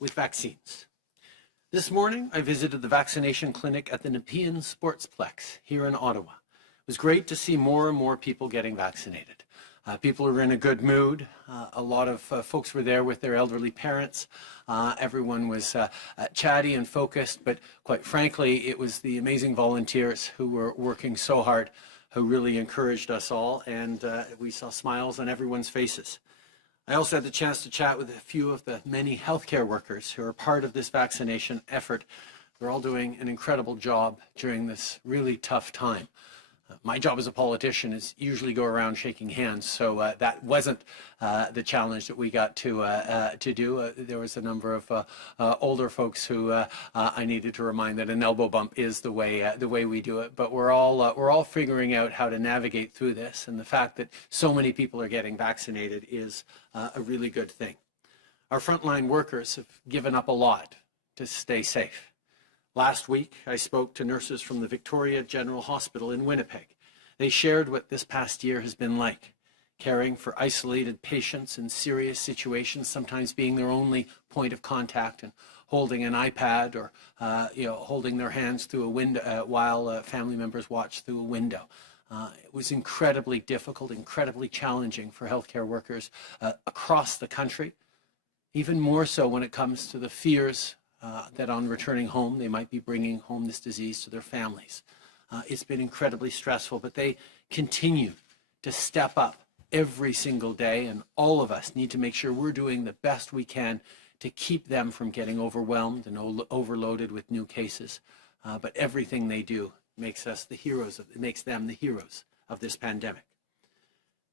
with vaccines. This morning, I visited the vaccination clinic at the Nepean Sportsplex here in Ottawa. It was great to see more and more people getting vaccinated. People were in a good mood. A lot of folks were there with their elderly parents. Everyone was chatty and focused, but quite frankly, it was the amazing volunteers who were working so hard who really encouraged us all, and we saw smiles on everyone's faces. I also had the chance to chat with a few of the many healthcare workers who are part of this vaccination effort. They're all doing an incredible job during this really tough time. My job as a politician is usually go around shaking hands, so that wasn't the challenge that we got to do. There was a number of older folks who I needed to remind that an elbow bump is the way we do it. But we're all figuring out how to navigate through this, and the fact that so many people are getting vaccinated is a really good thing. Our frontline workers have given up a lot to stay safe. Last week, I spoke to nurses from the Victoria General Hospital in Winnipeg. They shared what this past year has been like, caring for isolated patients in serious situations, sometimes being their only point of contact, and holding an iPad or holding their hands through a window while family members watch through a window. It was incredibly difficult, incredibly challenging for healthcare workers across the country, even more so when it comes to the fears that on returning home, they might be bringing home this disease to their families. It's been incredibly stressful, but they continue to step up every single day, and all of us need to make sure we're doing the best we can to keep them from getting overwhelmed and overloaded with new cases. But everything they do makes them the heroes of this pandemic.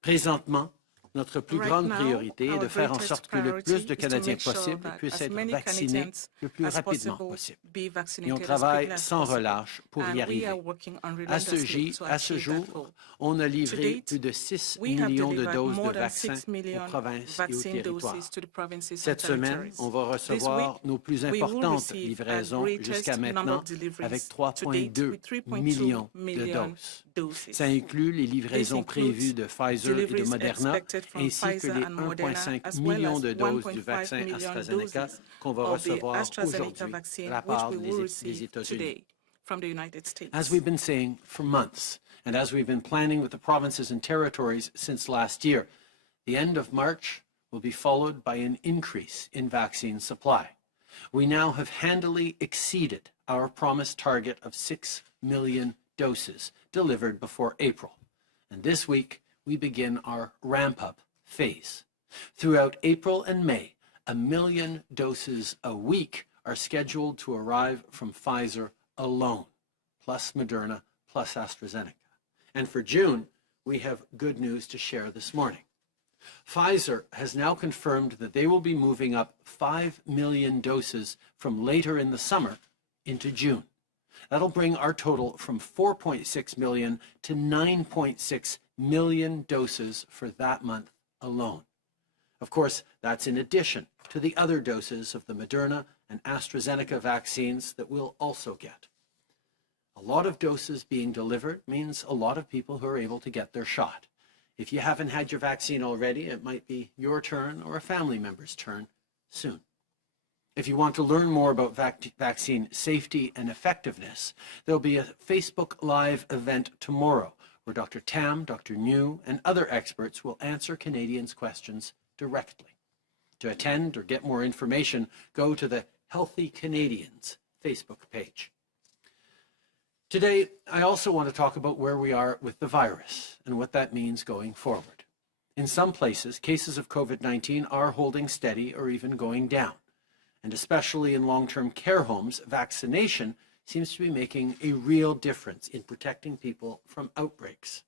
Présentement, notre plus grande priorité est de faire en sorte que le plus de Canadiens possible puissent être vaccinés le plus rapidement possible. Et on travaille sans relâche pour y arriver. À ce jour, on a livré plus de 6 millions de doses de vaccins aux provinces et aux territoires. Cette semaine, on va recevoir nos plus importantes livraisons jusqu'à maintenant avec 3,2 millions de doses. Ça inclut les livraisons prévues de Pfizer et de Moderna, ainsi que les 1,5 millions de doses du vaccin AstraZeneca qu'on va recevoir aujourd'hui de la part des États-Unis. As we've been saying for months, and as we've been planning with the provinces and territories since last year, the end of March will be followed by an increase in vaccine supply. We now have handily exceeded our promised target of 6 million doses delivered before April. And this week, we begin our ramp-up phase. Throughout April and May, 1 million doses a week are scheduled to arrive from Pfizer alone, plus Moderna, plus AstraZeneca. And for June, we have good news to share this morning. Pfizer has now confirmed that they will be moving up 5 million doses from later in the summer into June. That'll bring our total from 4.6 million to 9.6 million doses for that month alone. Of course, that's in addition to the other doses of the Moderna and AstraZeneca vaccines that we'll also get. A lot of doses being delivered means a lot of people who are able to get their shot. If you haven't had your vaccine already, it might be your turn or a family member's turn soon. If you want to learn more about vaccine safety and effectiveness, there'll be a Facebook Live event tomorrow where Dr. Tam, Dr. New, and other experts will answer Canadians' questions directly. To attend or get more information, go to the Healthy Canadians Facebook page. Today, I also want to talk about where we are with the virus and what that means going forward. In some places, cases of COVID-19 are holding steady or even going down. And especially in long-term care homes, vaccination seems to be making a real difference in protecting people from outbreaks.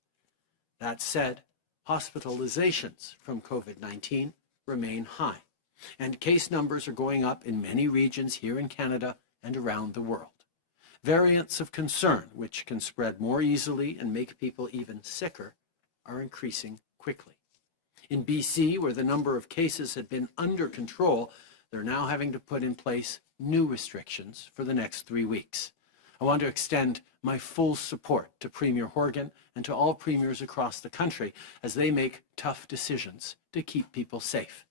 That said, hospitalizations from COVID-19 remain high, and case numbers are going up in many regions here in Canada and around the world. Variants of concern, which can spread more easily and make people even sicker, are increasing quickly. In BC, where the number of cases had been under control, they're now having to put in place new restrictions for the next 3 weeks. I want to extend my full support to Premier Horgan and to all premiers across the country as they make tough decisions to keep people safe.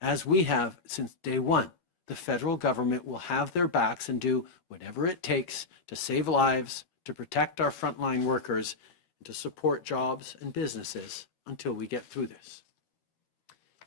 As we have since day one, the federal government will have their backs and do whatever it takes to save lives, to protect our frontline workers, and to support jobs and businesses until we get through this.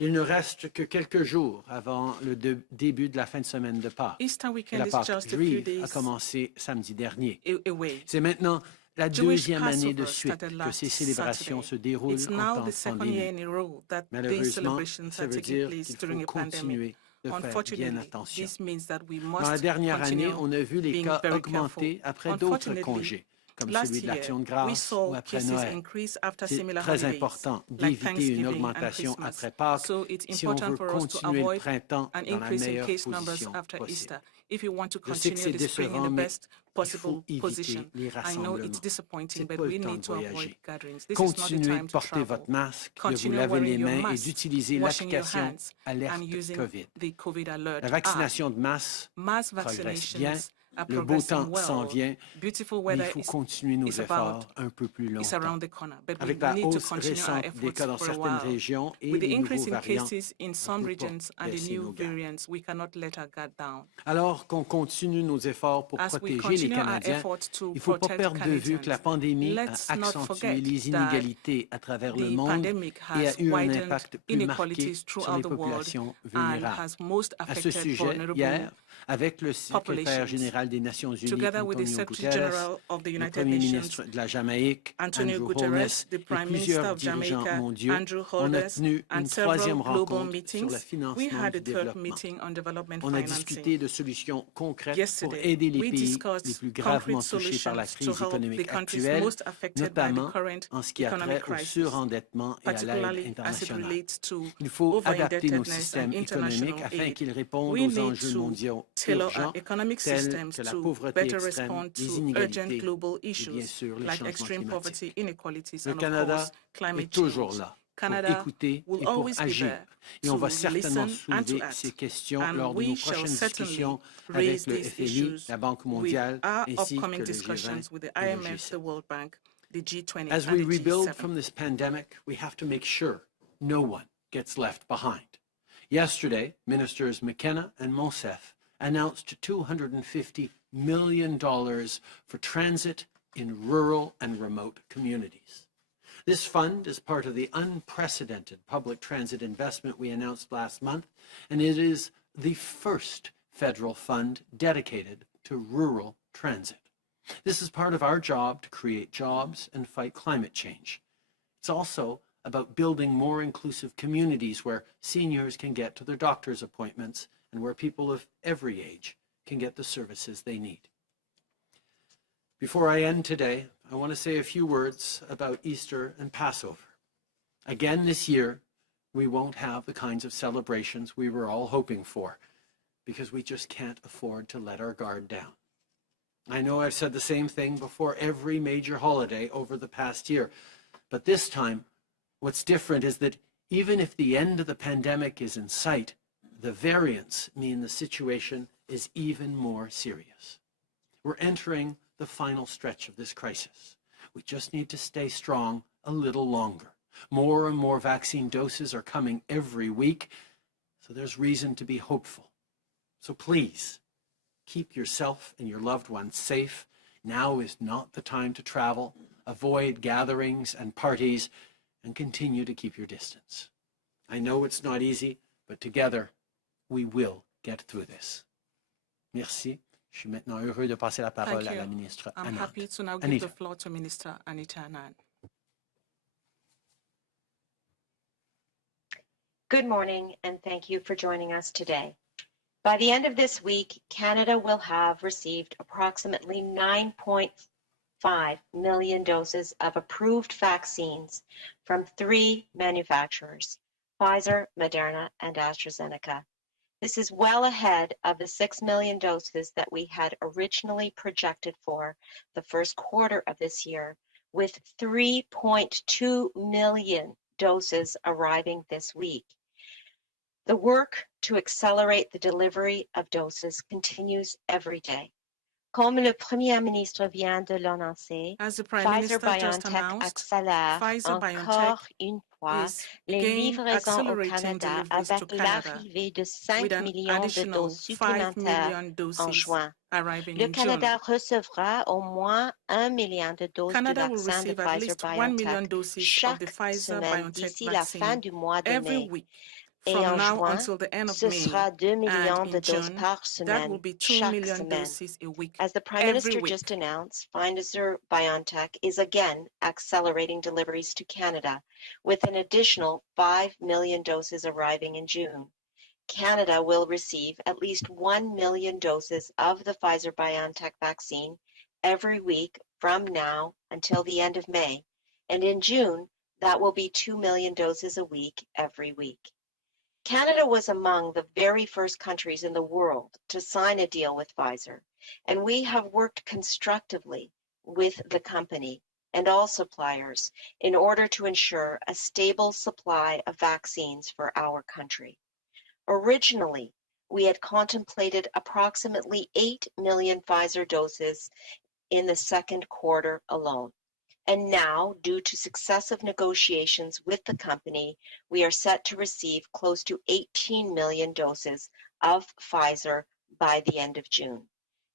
Il ne reste que quelques jours avant le début de la fin de semaine de Pâques. Easter Et weekend la is Pâque just a few juive days a commencé samedi dernier. away. C'est maintenant la Jewish deuxième année de Passover suite started que last ces célébrations Saturday. se déroulent It's en now temps the de second year pandémie. in a row that these Malheureusement, celebrations ça are veut taking dire place qu'il during faut a pandemic. continuer de faire bien Unfortunately, attention. this means that we Dans la must dernière année, continue on a vu les being cas very augmenter careful. après d'autres Unfortunately, congés, comme last celui de year, l'Action de we grâce saw ou après cases Noël. increase after C'est similar très holidays, important like d'éviter une Thanksgiving and augmentation Christmas. après Pâques So it's si on important veut for us to continuer le avoid printemps an dans la increase in meilleure case numbers position after possible. Easter. If you want to Je sais que continue c'est the spring in décevant, the mais best il possible faut éviter position, les I know rassemblements. it's disappointing, C'est but pas we le temps need de to avoid voyager. gatherings. This is not the Continuez time de to porter travel. votre masque, de vous Continue laver les wearing your mains et mask, d'utiliser washing your l'application hands, and Alerte using COVID. the COVID alert La app. vaccination de masse Mass progresse bien. vaccinations are Le beau progressing temps s'en well. vient, Beautiful mais il weather faut continuer nos efforts un peu plus is longtemps. around the corner, but we Avec la need to hausse continue our récente des efforts cas dans for a certaines while. régions et With the les nouveaux increase in variants, cases in on some ne peut pas regions and the baisser new nos gardes. variants, we cannot let our guard down. Alors qu'on continue nos efforts pour As we protéger les continue our Canadiens, efforts to il ne faut pas protect perdre de vue que la Canadians, pandémie a let's not accentué forget les that inégalités à travers le the monde pandemic et a has eu un widened impact plus marqué inequalities sur throughout les the world populations and vulnérables. has most À ce affected sujet, vulnerable hier, avec le secrétaire populations. général des Nations Unies, Together with the Antonio Secretary Guterres, General of the le United Premier Nations, ministre de la Jamaïque, Antonio Andrew Guterres, Holness, the et Prime Minister plusieurs of dirigeants Jamaica, mondiaux, Andrew on a Holness, tenu and une several troisième global rencontre sur le meetings. financement We had du a third développement. meeting on development On a financing. discuté de solutions concrètes pour Yesterday, aider les we pays les discussed plus gravement concrete touchés par la solutions to crise help the économique countries actuelle, most affected by the notamment current en ce qui a economic trait au crisis, surendettement et à l'aide particularly as it internationale. relates to Il faut adapter nos over-indebtedness systèmes and international économiques afin aid. qu'ils répondent We aux need enjeux to mondiaux tailor our urgents economic tels systems que la to pauvreté better extrême, respond les to urgent inégalités global et bien issues sûr les like changements extreme climatiques. poverty, inequalities, Le and of Canada course, climate est toujours change. là pour Canada écouter will et pour always be agir. there Et on va to certainement listen and to soulever act. ces questions And lors de we nos shall prochaines certainly discussions raise avec le these FMI, issues la Banque with mondiale our ainsi upcoming que le G20 discussions with the et le IMF, G7. the World Bank, the G20, As and we the rebuild G7. from this pandemic, we have to make sure no one gets left behind. Yesterday, Ministers McKenna and Monsef announced $250 million for transit in rural and remote communities. This fund is part of the unprecedented public transit investment we announced last month, and it is the first federal fund dedicated to rural transit. This is part of our job to create jobs and fight climate change. It's also about building more inclusive communities where seniors can get to their doctor's appointments and where people of every age can get the services they need. Before I end today, I want to say a few words about Easter and Passover. Again this year, we won't have the kinds of celebrations we were all hoping for because we just can't afford to let our guard down. I know I've said the same thing before every major holiday over the past year, but this time, what's different is that even if the end of the pandemic is in sight, the variants mean the situation is even more serious. We're entering the final stretch of this crisis. We just need to stay strong a little longer. More and more vaccine doses are coming every week, so there's reason to be hopeful. So please, keep yourself and your loved ones safe. Now is not the time to travel. Avoid gatherings and parties, and continue to keep your distance. I know it's not easy, but together we will get through this. Merci. Je suis maintenant heureux de passer la parole à la ministre I'm Anand. happy to now give Anita. the floor to Minister Anita Anand. Good morning, and thank you for joining us today. By the end of this week, Canada will have received approximately 9.5 million doses of approved vaccines from 3 manufacturers, Pfizer, Moderna, and AstraZeneca. This is well ahead of the 6 million doses that we had originally projected for the first quarter of this year, with 3.2 million doses arriving this week. The work to accelerate the delivery of doses continues every day. Comme le Premier ministre vient de l'annoncer, As the Prime Minister just Pfizer-BioNTech announced, accélère Pfizer-BioNTech encore une fois is les again livraisons au accelerating Canada deliveries to avec Canada l'arrivée de with 5 an millions de additional doses 5 supplémentaires million en doses juin. arriving Le in June. Canada recevra au moins 1 million de doses Canada du will vaccin de receive at least 1 million Pfizer-BioNTech doses of the chaque semaine Pfizer-BioNTech d'ici la fin vaccine du mois de every mai. week Et from en now juin, until the end of ce May. sera 2 And millions de in doses June, par that will semaine, be 2 chaque million semaine. doses a week, As the Prime every Minister week. just announced, Pfizer-BioNTech is again accelerating deliveries to Canada, with an additional 5 million doses arriving in June. Canada will receive at least 1 million doses of the Pfizer-BioNTech vaccine every week from now until the end of May, and in June, that will be 2 million doses a week every week. Canada was among the very first countries in the world to sign a deal with Pfizer, and we have worked constructively with the company and all suppliers in order to ensure a stable supply of vaccines for our country. Originally, we had contemplated approximately 8 million Pfizer doses in the second quarter alone. And now, due to successive negotiations with the company, we are set to receive close to 18 million doses of Pfizer by the end of June.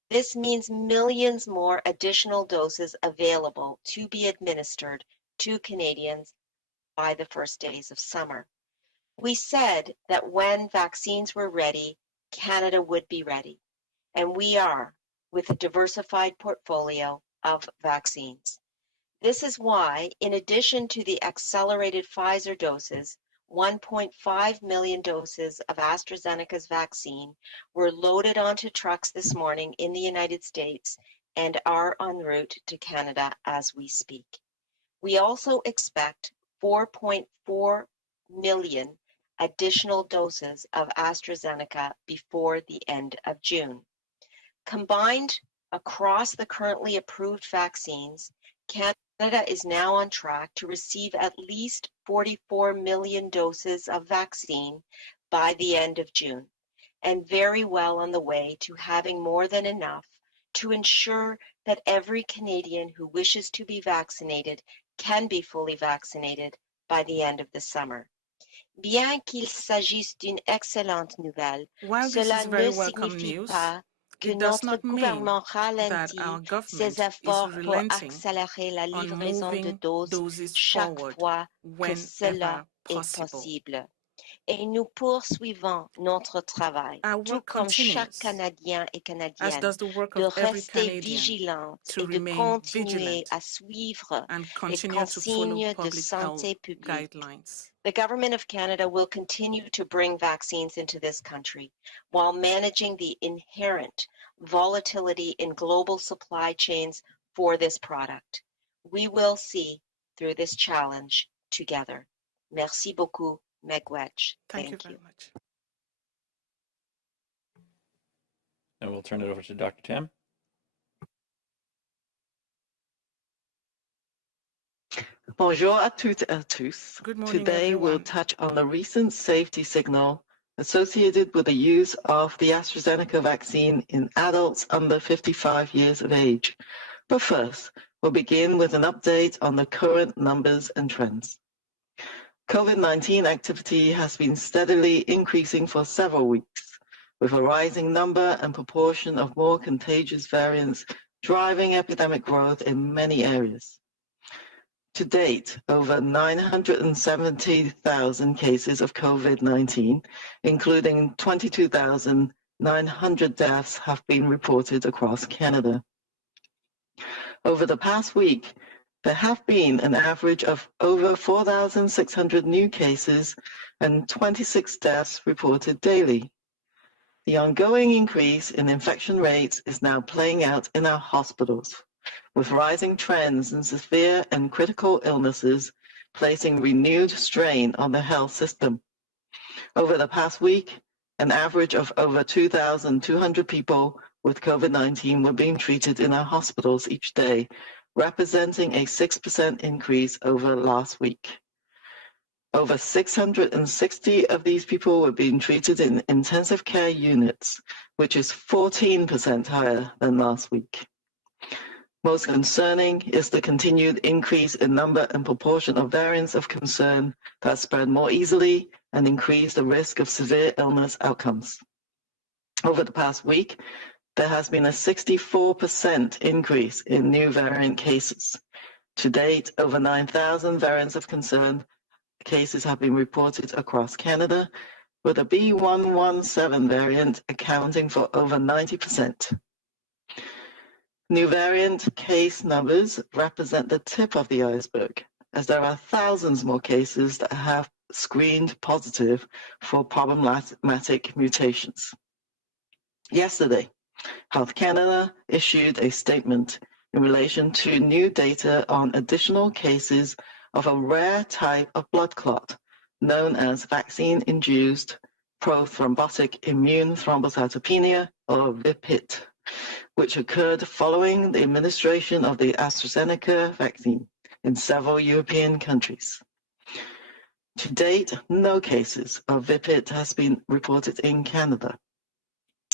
This means millions more additional doses available to be administered to Canadians by the first days of summer. We said that when vaccines were ready, Canada would be ready, and we are, with a diversified portfolio of vaccines. This is why, in addition to the accelerated Pfizer doses, 1.5 million doses of AstraZeneca's vaccine were loaded onto trucks this morning in the United States and are en route to Canada as we speak. We also expect 4.4 million additional doses of AstraZeneca before the end of June. Combined across the currently approved vaccines, Canada is now on track to receive at least 44 million doses of vaccine by the end of June, and very well on the way to having more than enough to ensure that every Canadian who wishes to be vaccinated can be fully vaccinated by the end of the summer. Bien qu'il s'agisse d'une excellente nouvelle, While this cela is very ne welcome signifie news, pas que it does notre not mean gouvernement that ralentit our government ses is efforts pour relenting accélérer la on livraison de moving doses doses chaque forward fois que cela whenever est possible. possible. Et nous poursuivons notre travail, Our tout work comme chaque continues, Canadien et as Canadienne, does the work de of every rester Canadian, vigilante to et de remain continuer vigilant à suivre and les continue to follow consignes de public health santé publique. guidelines. The government of Canada will continue to bring vaccines into this country while managing the inherent volatility in global supply chains for this product. We will see through this challenge together. Merci beaucoup, Megwetch. Thank you very much. And we'll turn it over to Dr. Tam. Bonjour à toutes et à tous. Good morning, Today we'll everyone. touch on the recent safety signal associated with the use of the AstraZeneca vaccine in adults under 55 years of age. But first, we'll begin with an update on the current numbers and trends. COVID-19 activity has been steadily increasing for several weeks, with a rising number and proportion of more contagious variants driving epidemic growth in many areas. To date, over 970,000 cases of COVID-19, including 22,900 deaths, have been reported across Canada. Over the past week, there have been an average of over 4,600 new cases and 26 deaths reported daily. The ongoing increase in infection rates is now playing out in our hospitals, with rising trends in severe and critical illnesses placing renewed strain on the health system. Over the past week, an average of over 2,200 people with COVID-19 were being treated in our hospitals each day, representing a 6% increase over last week. Over 660 of these people were being treated in intensive care units, which is 14% higher than last week. Most concerning is the continued increase in number and proportion of variants of concern that spread more easily and increase the risk of severe illness outcomes. Over the past week, there has been a 64% increase in new variant cases. To date, over 9,000 variants of concern cases have been reported across Canada, with a B117 variant accounting for over 90%. New variant case numbers represent the tip of the iceberg, as there are thousands more cases that have screened positive for problematic mutations. Yesterday, Health Canada issued a statement in relation to new data on additional cases of a rare type of blood clot known as vaccine-induced prothrombotic immune thrombocytopenia, or VIPIT, which occurred following the administration of the AstraZeneca vaccine in several European countries. To date, no cases of VIPIT has been reported in Canada.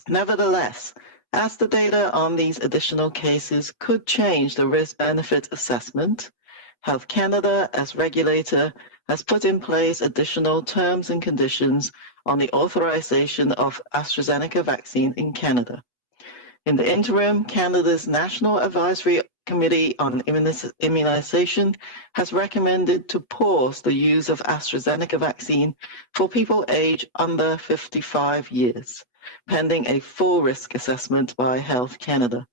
Nevertheless, as the data on these additional cases could change the risk-benefit assessment, Health Canada, as regulator, has put in place additional terms and conditions on the authorization of AstraZeneca vaccine in Canada. In the interim, Canada's National Advisory Committee on Immunization has recommended to pause the use of AstraZeneca vaccine for people aged under 55 years, pending a full risk assessment by Health Canada.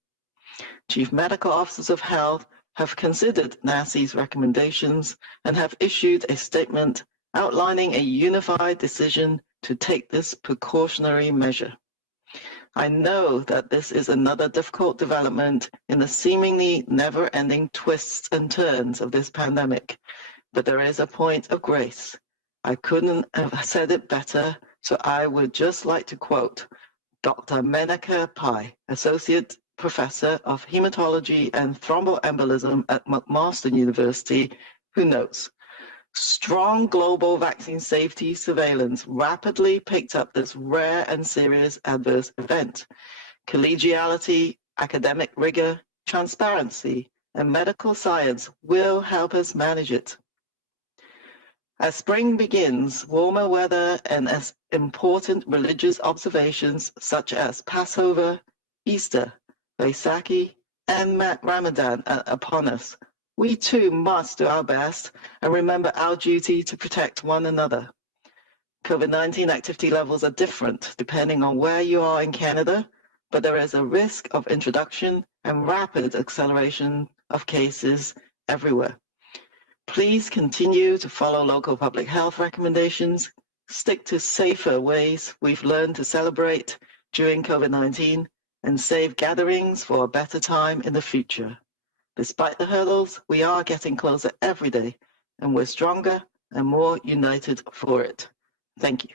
Chief Medical Officers of Health have considered NACI's recommendations and have issued a statement outlining a unified decision to take this precautionary measure. I know that this is another difficult development in the seemingly never-ending twists and turns of this pandemic, but there is a point of grace. I couldn't have said it better, so I would just like to quote Dr. Menaka Pai, Associate Professor of Hematology and Thromboembolism at McMaster University, who notes, strong global vaccine safety surveillance rapidly picked up this rare and serious adverse event. Collegiality, academic rigor, transparency, and medical science will help us manage it. As spring begins, warmer weather and as important religious observations such as Passover, Easter, Vaisakhi, and Ramadan are upon us, we too must do our best and remember our duty to protect one another. COVID-19 activity levels are different depending on where you are in Canada, but there is a risk of introduction and rapid acceleration of cases everywhere. Please continue to follow local public health recommendations, stick to safer ways we've learned to celebrate during COVID-19, and save gatherings for a better time in the future. Despite the hurdles, we are getting closer every day, and we're stronger and more united for it. Thank you.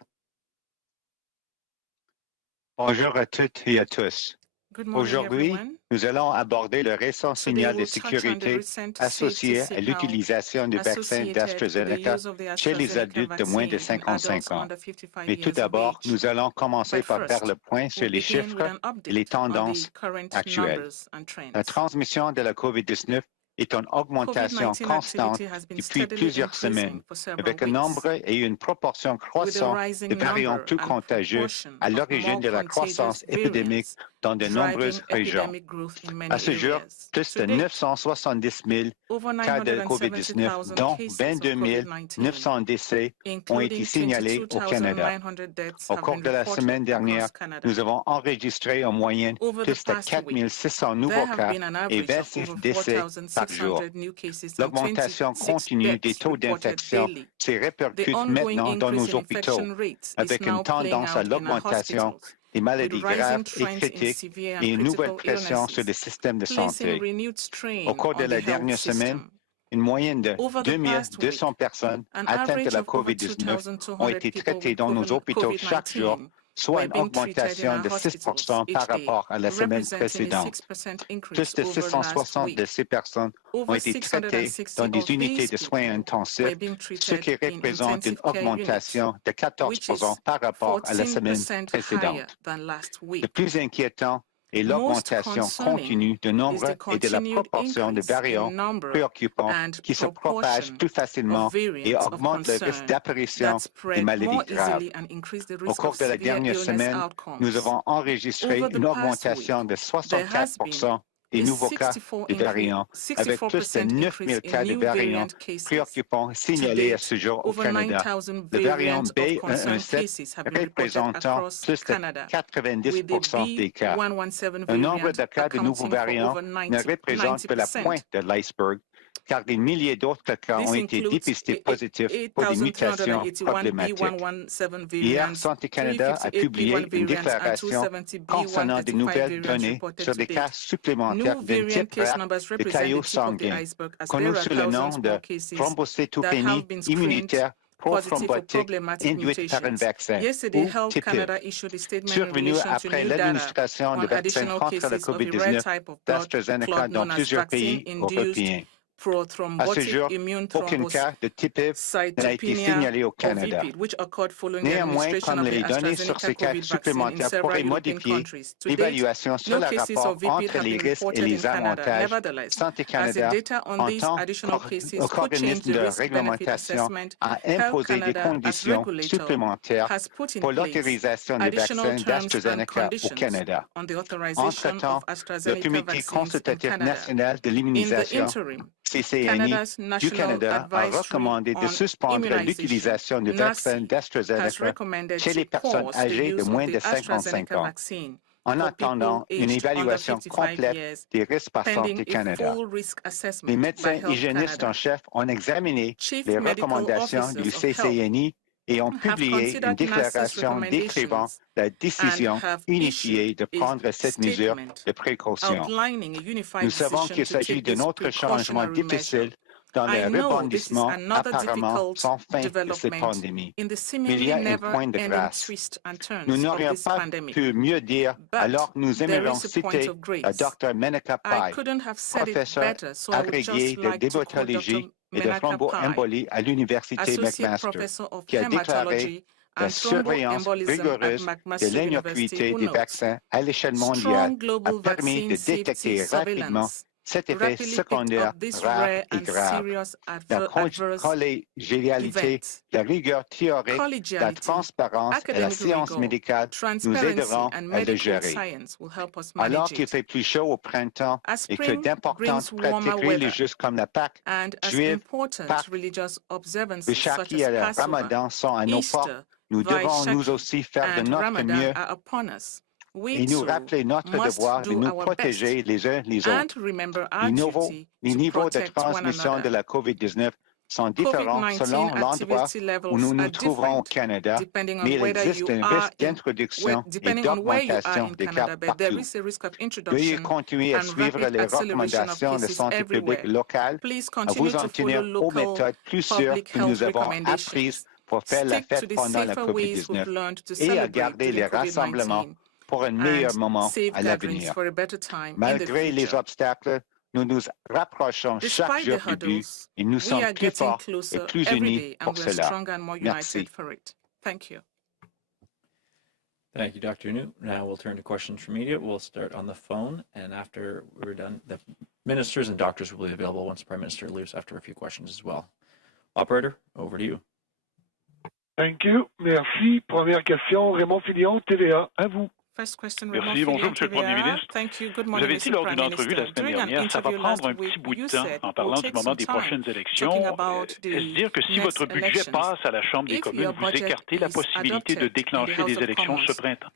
Bonjour à toutes et à tous. Good morning, Aujourd'hui, everyone. nous allons aborder le récent Today signal de we'll touch on the sécurité recent associé safety à signal l'utilisation du vaccin associated with the d'AstraZeneca use of the chez les AstraZeneca adultes de moins de vaccine in 55 adults ans. under 55 Mais tout years of d'abord, age. nous allons commencer But par faire first, le point sur we'll les begin with chiffres an et les update on tendances the current actuelles. numbers and trends. La transmission de la COVID-19 est en augmentation COVID-19 constante activity has been depuis steadily plusieurs increasing semaines, for several avec un weeks, nombre et une proportion with a croissante de rising variants number plus and contagieux proportion à of l'origine more de la contagious croissance épidémique variants dans de driving nombreuses régions. epidemic growth in À many ce jour, areas. plus To de date, 970 000 over cas de COVID-19, 970,000 dont cases of 22 COVID-19, 900 décès ont été including signalés au Canada. 22,900 deaths, Au have cours been de la reported semaine dernière, across Canada. nous avons enregistré en moyenne Over the plus de past 4 week, 600 there nouveaux have cas been an et average of 26 over décès par jour. 4,600 new cases and L'augmentation 26 continue des deaths taux reported d'infection daily. se The répercute ongoing maintenant dans increase nos in hôpitaux, infection rates is avec une now playing tendance à out in our l'augmentation hospitals, des with maladies rising graves et trends in critiques severe et and une nouvelle critical pression sur illnesses, les systèmes de placing santé. renewed Au strain cours de on the la health dernière semaine, system. une moyenne de Over the past 2200 week, personnes an atteintes de average la of over COVID-19 ont 2,200 été people traitées with dans nos hôpitaux chaque jour, COVID-19 soit were une being treated in augmentation our de 6 hospitals par each day, rapport à la semaine representing a précédente. 6% Plus increase de over last 660 de week. ces personnes ont Over été traitées 660 dans des of unités these de soins people intensifs, were being ce qui treated in représente une intensive care units, augmentation de 14 which is par rapport à la semaine 14% higher précédente. than last Le week. plus inquiétant est Most l'augmentation concerning continue du is nombre the et de la continued proportion de increase in variants number préoccupants and qui se propagent proportion plus of facilement et variants of augmentent le risque concern d'apparition that des spread maladies more graves. easily and increase the Au risk cours of de la severe dernière illness semaine, nous outcomes. avons enregistré Over the une past augmentation week, de there has been 64% des a nouveaux cas du variant, avec plus de 64% 9 increase 000 in cas de new variants variant cases. préoccupants To signalés à date, ce jour au over Canada. 9,000 Le variant variants of concern B117 cases have been reported représentant across plus de Canada, 90% with the des cas. B117 Un nombre variant de cas de nouveaux accounting for variants over ne représente que la 90%. pointe de l'iceberg, car des milliers d'autres cas ont This été includes dépistés positifs pour des mutations 8,381 problématiques. B117 Hier, variants, Santé Canada a 358 publié B1 une variants, and déclaration 270 concernant de B135 nouvelles variants données reported sur to des cas date. supplémentaires New d'un variant type case rare numbers de represent caillots the tip of the sanguins, iceberg, as connu there are sous le nom thousands de more cases that thrombocytopénie have been screened immunitaire positive for prothrombotique problematic induite par un mutations. vaccin, Yesterday, ou Health TPIV. Canada issued a statement in Survenu relation to après new data l'administration de on vaccins additional contre le cases of a rare COVID-19 type of blood d'AstraZeneca clot dans known as plusieurs pays vaccine-induced européens. À ce prothrombotic jour, immune aucun cas de TPIV n'a été thrombocytopenia signalé au or Canada. VPID, which occurred following the Néanmoins, administration comme of the les données sur AstraZeneca ces cas COVID vaccine in supplémentaires several pourraient European modifier countries. To date, l'évaluation sur no le cases rapport of VPID entre have les been risques et reported in les Canada. avantages, Nevertheless, Santé as the Canada, data on en these tant additional cases could change qu'organisme the de risk-benefit réglementation, assessment, a Health imposé des Canada, as conditions regulator, supplémentaires has put in pour place l'autorisation des additional vaccins terms and d'AstraZeneca au conditions Canada. on the authorization Entre-temps, of le AstraZeneca Comité vaccines in consultatif Canada. national de In the l'immunisation, interim, CCNI, Canada's du National Canada a Advisory recommandé de on suspendre Immunization, l'utilisation du vaccin NACI, has d'AstraZeneca recommended chez to les personnes pause the âgées de use moins of de the 55 AstraZeneca ans, vaccine en for attendant people une aged under évaluation 55 complète years, des risques par pending Santé a Canada. full risk Les assessment by médecins Health hygiénistes en Canada. chef ont examiné Chief les medical recommandations du officers of health CCNI et ont have publié une considered NACI's déclaration décrivant recommendations la and décision have initiée issued de a prendre cette mesure statement de précaution. outlining a unified Nous savons decision qu'il to s'agit take d'un this autre changement precautionary measure. difficile dans le I know this is rebondissement another apparemment difficult sans fin de cette development pandémie. in the Mais il y seemingly a un point de never-ending grâce. twists and Nous turns of n'aurions this pas pandemic. pu mieux dire But alors que nous there aimerions is a point citer of la grace. Dr. Menaka I Pai, couldn't have said it professeur better, so I would agrégé just de like to quote Dr. dématologie et de Menaka Pai, thromboembolie à l'Université Associate McMaster, Professor of qui a déclaré Hematology la and surveillance Thromboembolism at rigoureuse de McMaster University, l'innocuité who des notes, vaccins à l'échelle mondiale strong a global permis vaccine de safety détecter rapidement surveillance cet effet rapidly picked secondaire up this rare rare et and grave. serious La adverse collégialité, event. la rigueur théorique, la Collegiality, transparence et la academic science rigor, médicale nous transparency, aideront and à le medical gérer. science will help us Alors manage qu'il it. fait plus chaud au printemps As et que spring d'importantes brings pratiques warmer weather religieuses comme la Pâque and as juive, important Pâques, religious observances such Bishaki as et le Passover, Ramadan sont à nos portes, Easter, nous devons nous Vaishaki, aussi faire de and notre Ramadan mieux are upon us. We et nous too rappeler notre must devoir de do nous our best protéger les uns les and autres. remember our Les duty to niveaux de protect one transmission de another. la COVID-19 sont différents selon COVID-19 l'endroit activity où levels nous nous are trouvons au different Canada, depending mais on il whether you existe un are risque in d'introduction et depending on where you are d'augmentation in des cas Canada, but there partout. is a risk of Veuillez introduction continuer à and suivre rapid les acceleration of recommandations de cases santé publique everywhere. locale, Please à continue vous en to follow tenir aux local méthodes plus sûres public que health nous avons apprises recommendations. pour faire la Stick to fête the pendant la safer ways we've COVID-19 learned to et à celebrate garder during les rassemblements COVID-19 pour un meilleur and moment safe à gatherings l'avenir. for a better time in the Malgré les future. obstacles, nous nous rapprochons chaque Despite the jour du but hurdles, et nous we sommes are plus getting forts et closer plus every unis day and pour we are cela. stronger and more Merci. united for it. Thank you. Thank you, Dr. New. Now we'll turn to questions from media. We'll start on the phone, and after we're done, the ministers and doctors will be available once the Prime Minister leaves after a few questions as well. Operator, over to you. Thank you. Merci. Première question, Raymond Filion, TVA. À vous. First question, Merci. Raymond Bonjour, Filion, Monsieur le Premier TVA. ministre. Thank you. Good Vous morning, avez dit Mr. lors Prime d'une entrevue la Minister. semaine During an dernière, ça va interview prendre last un petit week, bout de you temps said en it will parlant du take moment some des time prochaines talking élections. about Est-ce the dire que si next votre budget elections. passe à la Chambre des If communes, your vous budget écartez la is possibilité de adopted in the déclencher House des of élections ce Commons, printemps?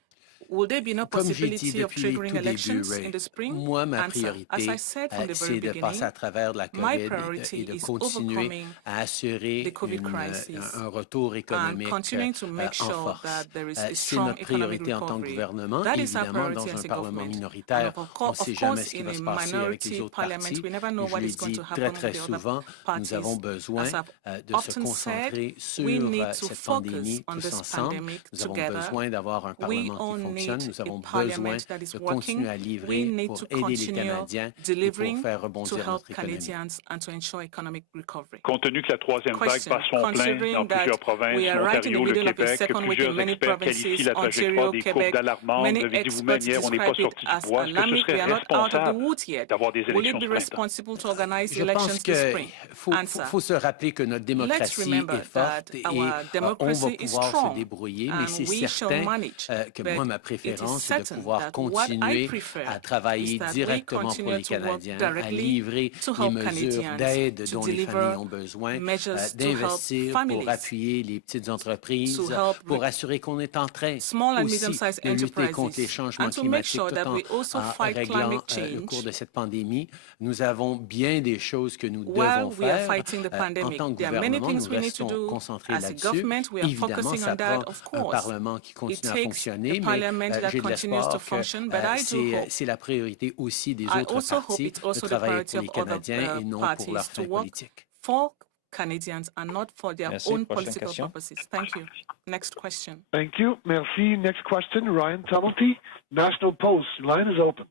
Will there be no Comme j'ai dit possibility of depuis tout triggering début, elections Ray, in the spring? moi, ma Answer. As priorité, I said from the very c'est de passer à beginning, travers la my COVID priority et de is continuer overcoming à assurer the COVID crisis un retour and économique continuing to make en sure force. that there is a C'est strong notre economic priorité en tant que recovery. gouvernement. That is our Évidemment, priority dans un as a Parlement government. minoritaire, And on ne of sait jamais course, ce qui in va a se passer avec les minority autres parliament, partis. we never know Et je what l'ai is going dit to très, happen très with the other souvent, nous avons parties. besoin As I've de se often concentrer said, sur we need to cette focus pandémie on tous this ensemble. pandemic Nous avons together. besoin d'avoir un We Parlement all qui fonctionne. need Nous a avons besoin parliament that is de working. continuer à We livrer need pour to aider les continue Canadiens et pour delivering faire to rebondir help notre économie. Canadians and to ensure economic recovery. Compte tenu que la troisième vague Question. bat son plein dans Considering that plusieurs provinces, we are right in the l'Ontario, le middle of a Québec, second wave in plusieurs many experts qualifient provinces, la trajectoire Ontario, des courbes Quebec, d'alarmante. many Dites-vous experts manière, on n'est pas describe it sorti du as bois. Est-ce que ce alarmic. We serait are not out of the responsable woods yet. d'avoir des Will it élections be ce printemps? responsible to organize Je elections pense this qu'il spring? Answer. faut se rappeler que notre Let's démocratie remember est forte that et our on democracy va is pouvoir se strong débrouiller, mais and c'est we shall certain manage. que But moi, ma it is préférence, c'est de certain pouvoir that what I continuer prefer à is travailler that we directement pour continue les to work Canadiens, à directly livrer to les help mesures Canadians, d'aide to dont les deliver familles ont besoin, measures to help d'investir pour families, appuyer les petites entreprises, to help pour assurer qu'on est en train small and aussi medium-sized de lutter contre les enterprises, changements and to make climatiques sure that tout en we also fight réglant climate le cours change de cette pandémie. Nous avons bien des choses que nous while devons we are faire. fighting the En pandemic. tant que There are many gouvernement, nous things we need to restons do. concentrés As a là-dessus. government, we are Évidemment, focusing ça on that, prend of un course. Parlement qui It continue à takes fonctionner, a mais parliament that j'ai de continues to l'espoir que function, but I do hope c'est la priorité aussi des I autres also hope partis it's de also the travailler priority pour les of other Canadiens et non pour leurs parties to fins work politiques. for Canadians and not for their Merci. own Prochaine political question. purposes. Thank you. Next question. Thank you. Merci. Next question, Ryan Tumulty, National Post. Line is open.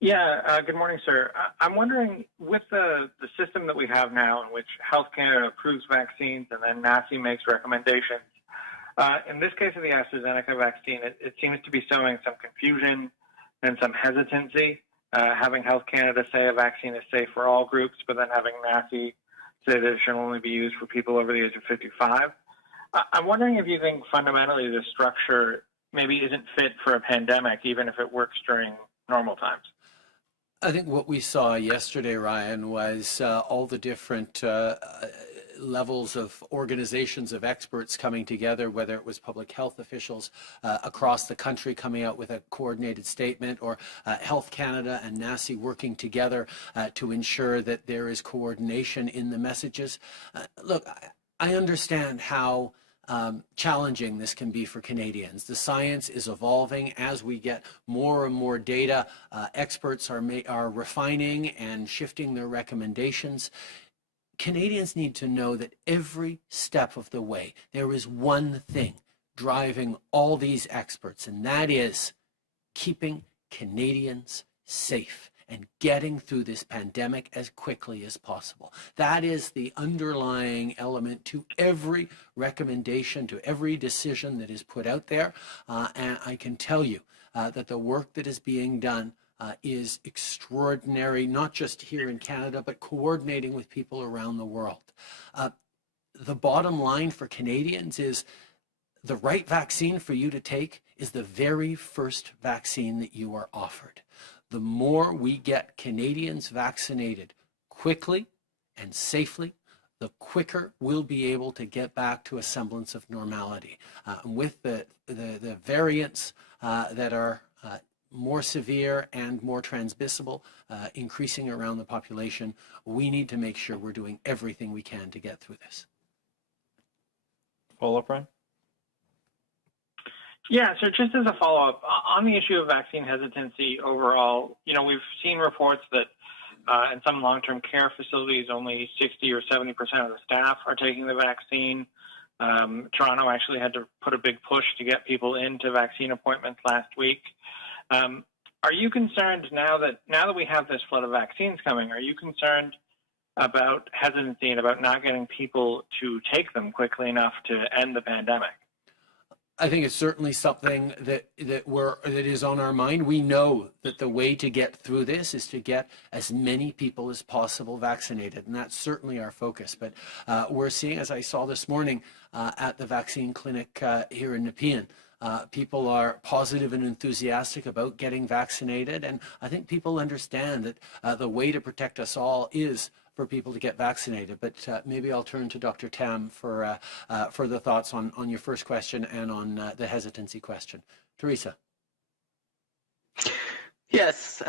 Yeah, good morning, sir. I'm wondering, with the system that we have now in which Health Canada approves vaccines and then NACI makes recommendations, in this case of the AstraZeneca vaccine, it seems to be sowing some confusion and some hesitancy, having Health Canada say a vaccine is safe for all groups, but then having NACI say that it should only be used for people over the age of 55. I'm wondering if you think fundamentally the structure maybe isn't fit for a pandemic, even if it works during normal times. I think what we saw yesterday, Ryan, was all the different levels of organizations of experts coming together, whether it was public health officials across the country coming out with a coordinated statement, or Health Canada and NACI working together to ensure that there is coordination in the messages. Look, I understand how challenging this can be for Canadians. The science is evolving as we get more and more data. Experts are refining and shifting their recommendations. Canadians need to know that every step of the way, there is one thing driving all these experts, and that is keeping Canadians safe and getting through this pandemic as quickly as possible. That is the underlying element to every recommendation, to every decision that is put out there. And I can tell you that the work that is being done is extraordinary, not just here in Canada, but coordinating with people around the world. The bottom line for Canadians is the right vaccine for you to take is the very first vaccine that you are offered. The more we get Canadians vaccinated quickly and safely, the quicker we'll be able to get back to a semblance of normality. With the variants that are more severe and more transmissible increasing around the population, we need to make sure we're doing everything we can to get through this. Follow up, Ryan? Yeah, so just as a follow-up, on the issue of vaccine hesitancy overall, we've seen reports that in some long-term care facilities, only 60 or 70% of the staff are taking the vaccine. Toronto actually had to put a big push to get people into vaccine appointments last week. Are you concerned now that we have this flood of vaccines coming, are you concerned about hesitancy and about not getting people to take them quickly enough to end the pandemic? I think it's certainly something that is on our mind. We know that the way to get through this is to get as many people as possible vaccinated, and that's certainly our focus. But we're seeing, as I saw this morning at the vaccine clinic here in Nepean, people are positive and enthusiastic about getting vaccinated, and I think people understand that the way to protect us all is for people to get vaccinated. But maybe I'll turn to Dr. Tam for further thoughts on your first question and on the hesitancy question. Teresa. Yes.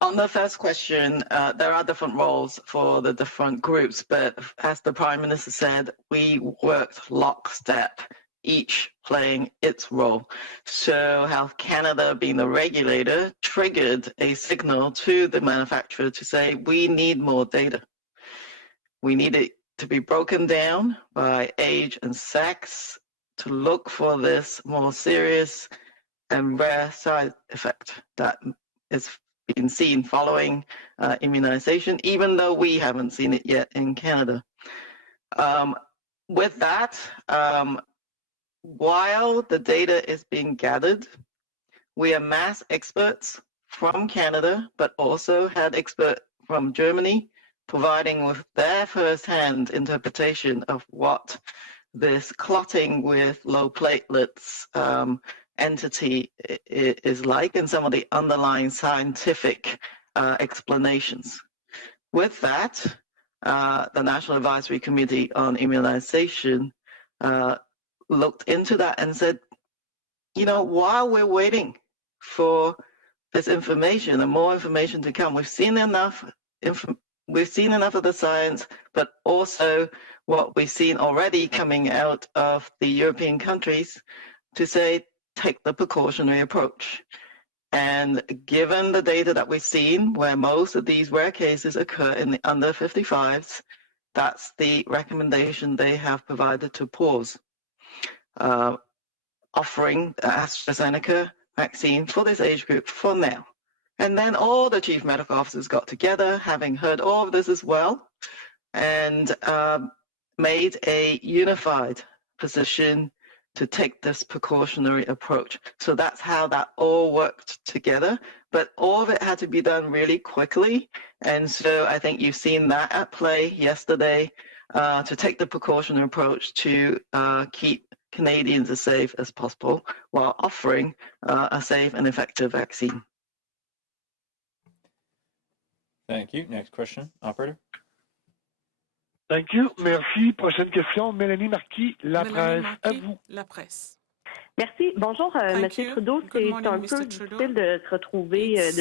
On the first question, there are different roles for the different groups, but as the Prime Minister said, we worked lockstep, each playing its role. So Health Canada, being the regulator, triggered a signal to the manufacturer to say, we need more data. We need it to be broken down by age and sex to look for this more serious and rare side effect that is been seen following immunization, even though we haven't seen it yet in Canada. With that, while the data is being gathered, we amass experts from Canada, but also had experts from Germany providing with their first-hand interpretation of what this clotting with low platelets entity is like and some of the underlying scientific explanations. With that, the National Advisory Committee on Immunization looked into that and said, you know, while we're waiting for this information and more information to come, we've seen enough of the science, but also what we've seen already coming out of the European countries to say, take the precautionary approach. And given the data that we've seen, where most of these rare cases occur in the under 55s, that's the recommendation they have provided to pause offering the AstraZeneca vaccine for this age group for now. And then all the chief medical officers got together, having heard all of this as well, and made a unified position to take this precautionary approach. So that's how that all worked together. But all of it had to be done really quickly. And so I think you've seen that at play yesterday to take the precautionary approach to keep Canadians as safe as possible while offering a safe and effective vaccine. Thank you. Next question, operator. Thank you. Merci. Prochaine question, Mélanie Marquis, La Presse. À vous. La Presse. Merci. Bonjour, Monsieur Trudeau. C'est un peu difficile de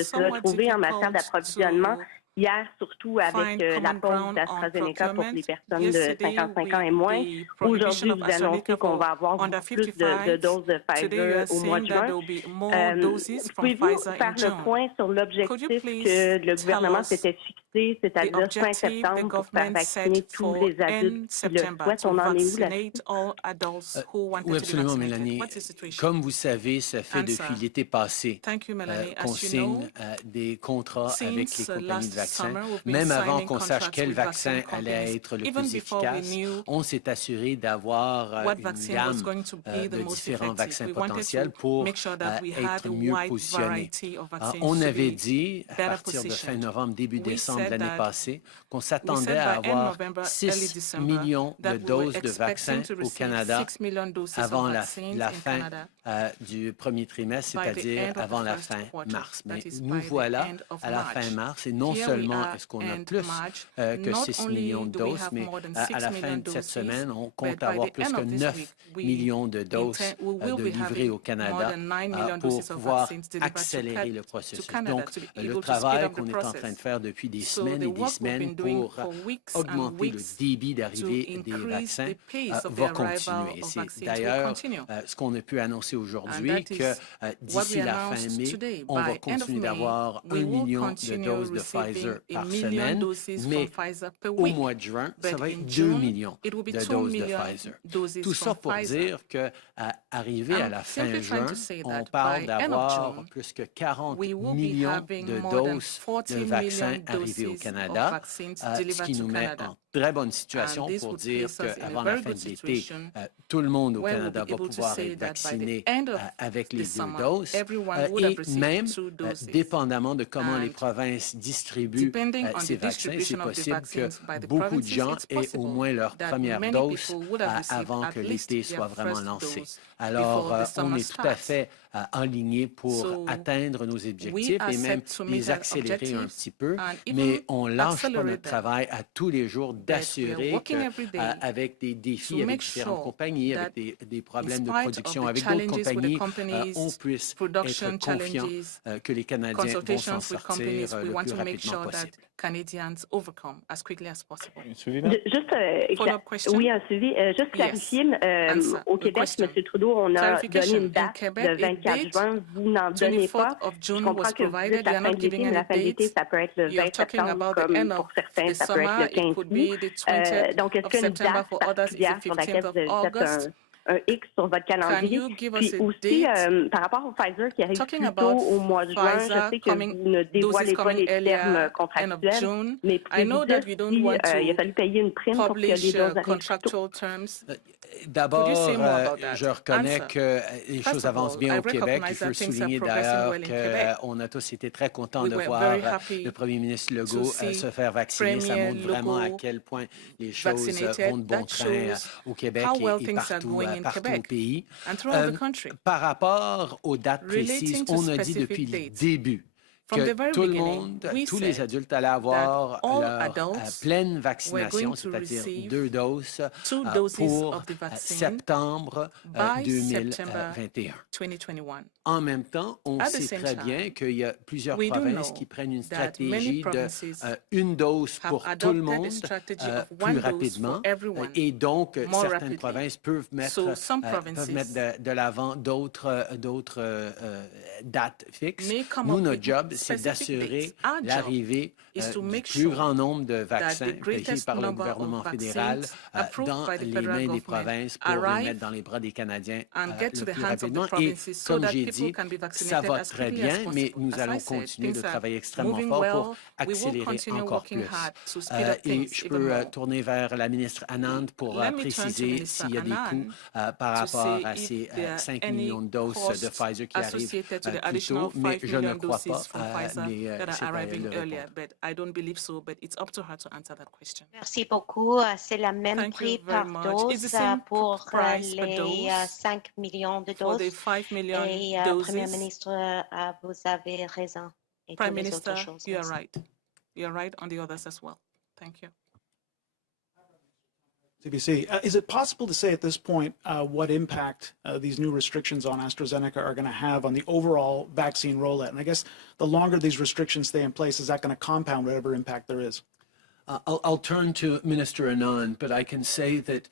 se retrouver en matière d'approvisionnement. Hier, surtout avec la pause d'AstraZeneca pour les personnes de 55 ans et moins. Aujourd'hui, vous annoncez qu'on va avoir plus de doses de Pfizer au mois de juin. Pouvez-vous faire le point sur l'objectif que le gouvernement s'était fixé, c'est-à-dire fin septembre, pour faire vacciner tous les adultes qui le souhaitent? On en est où là-dessus? Oui, absolument, Mélanie. Comme vous savez, ça fait depuis l'été passé qu'on signe des contrats avec les compagnies de vaccins. Même avant qu'on sache quel vaccin allait être le plus efficace, on s'est assuré d'avoir une gamme de différents vaccins potentiels pour être mieux positionnés. On avait dit, à partir de fin novembre, début décembre de l'année passée, qu'on s'attendait à avoir 6 millions de doses de vaccins au Canada avant la fin du premier trimestre, c'est-à-dire avant la fin mars. Mais nous voilà à la fin mars et non seulement est-ce qu'on a plus que 6 millions de doses, mais à la fin de cette semaine, on compte avoir plus que 9 millions de doses de livrées au Canada pour pouvoir accélérer le processus. Donc, le travail qu'on est en train de faire depuis des semaines et des semaines pour augmenter le débit d'arrivée des vaccins va continuer. Et c'est d'ailleurs ce qu'on a pu annoncer aujourd'hui, que d'ici la fin mai, on va continuer d'avoir 1 million de doses de Pfizer par semaine, mais au mois de juin, ça va être 2 millions de doses de Pfizer. Tout ça pour dire qu'arrivé à la fin juin, on parle d'avoir plus que 40 millions de doses de vaccins arrivés au Canada, ce qui nous met en très bonne situation pour dire qu'avant la fin de l'été, tout le monde au Canada va pouvoir être vacciné avec les 2 doses. Et même, dépendamment de comment les provinces distribuent ces vaccins, c'est possible que beaucoup de gens aient au moins leur première dose avant que l'été soit vraiment lancé. Alors, on est tout à fait aligné pour atteindre nos objectifs et même les accélérer un petit peu, mais on lâche pas notre travail à tous les jours d'assurer qu'avec des défis avec différentes compagnies, avec des problèmes de production avec d'autres compagnies, on puisse être confiant que les Canadiens vont s'en sortir le plus rapidement possible. Canadians overcome as quickly as possible. Oui, un suivi. Juste clarifier, au Québec, M. Trudeau, on a donné une date de 24 juin. Vous n'en donnez pas. Je comprends que vous dites la fin de l'été, mais la fin de l'été, ça peut être le 20 septembre, comme pour certains, ça peut être le 15 août. Donc, est-ce qu'il y a une date particulière sur laquelle vous avez fait un X sur votre calendrier? Puis aussi, par rapport au Pfizer qui arrive plus tôt au mois de juin, je sais que vous ne dévoilez pas les termes contractuels, mais pouvez-vous dire il a fallu payer une prime pour que les doses arrivent plus tôt? D'abord, je reconnais que les choses avancent bien au Québec. Je veux souligner d'ailleurs qu'on a tous été très contents de voir le premier ministre Legault se faire vacciner. Ça montre vraiment à quel point les choses vont de bon train au Québec et partout au pays. Par rapport aux dates précises, on a dit depuis le début que tout le monde, tous les adultes allaient avoir leur pleine vaccination, c'est-à-dire 2 doses pour septembre 2021. En même temps, on sait très bien qu'il y a plusieurs provinces qui prennent une stratégie de une dose pour tout le monde plus rapidement. Et donc, certaines provinces peuvent mettre de l'avant d'autres dates fixes. Nous, notre job, c'est d'assurer l'arrivée du plus grand nombre de vaccins payés par le gouvernement fédéral dans les mains des provinces pour les mettre dans les bras des Canadiens le plus rapidement. Et comme j'ai dit, ça va très bien, mais nous allons continuer de travailler extrêmement fort pour accélérer encore plus. Et je peux tourner vers la ministre Anand pour préciser s'il y a des coûts par rapport à ces 5 millions de doses de Pfizer qui arrivent plus tôt, mais je ne crois pas. Merci beaucoup. C'est la même prix par dose pour les 5 millions de doses. Et Premier ministre, vous avez raison. Et Prime Minister, you are right. You are right on the others as well. Thank you. CBC, is it possible to say at this point what impact these new restrictions on AstraZeneca are going to have on the overall vaccine rollout? And I guess the longer these restrictions stay in place, is that going to compound whatever impact there is? I'll turn to Minister Anand, but I can say that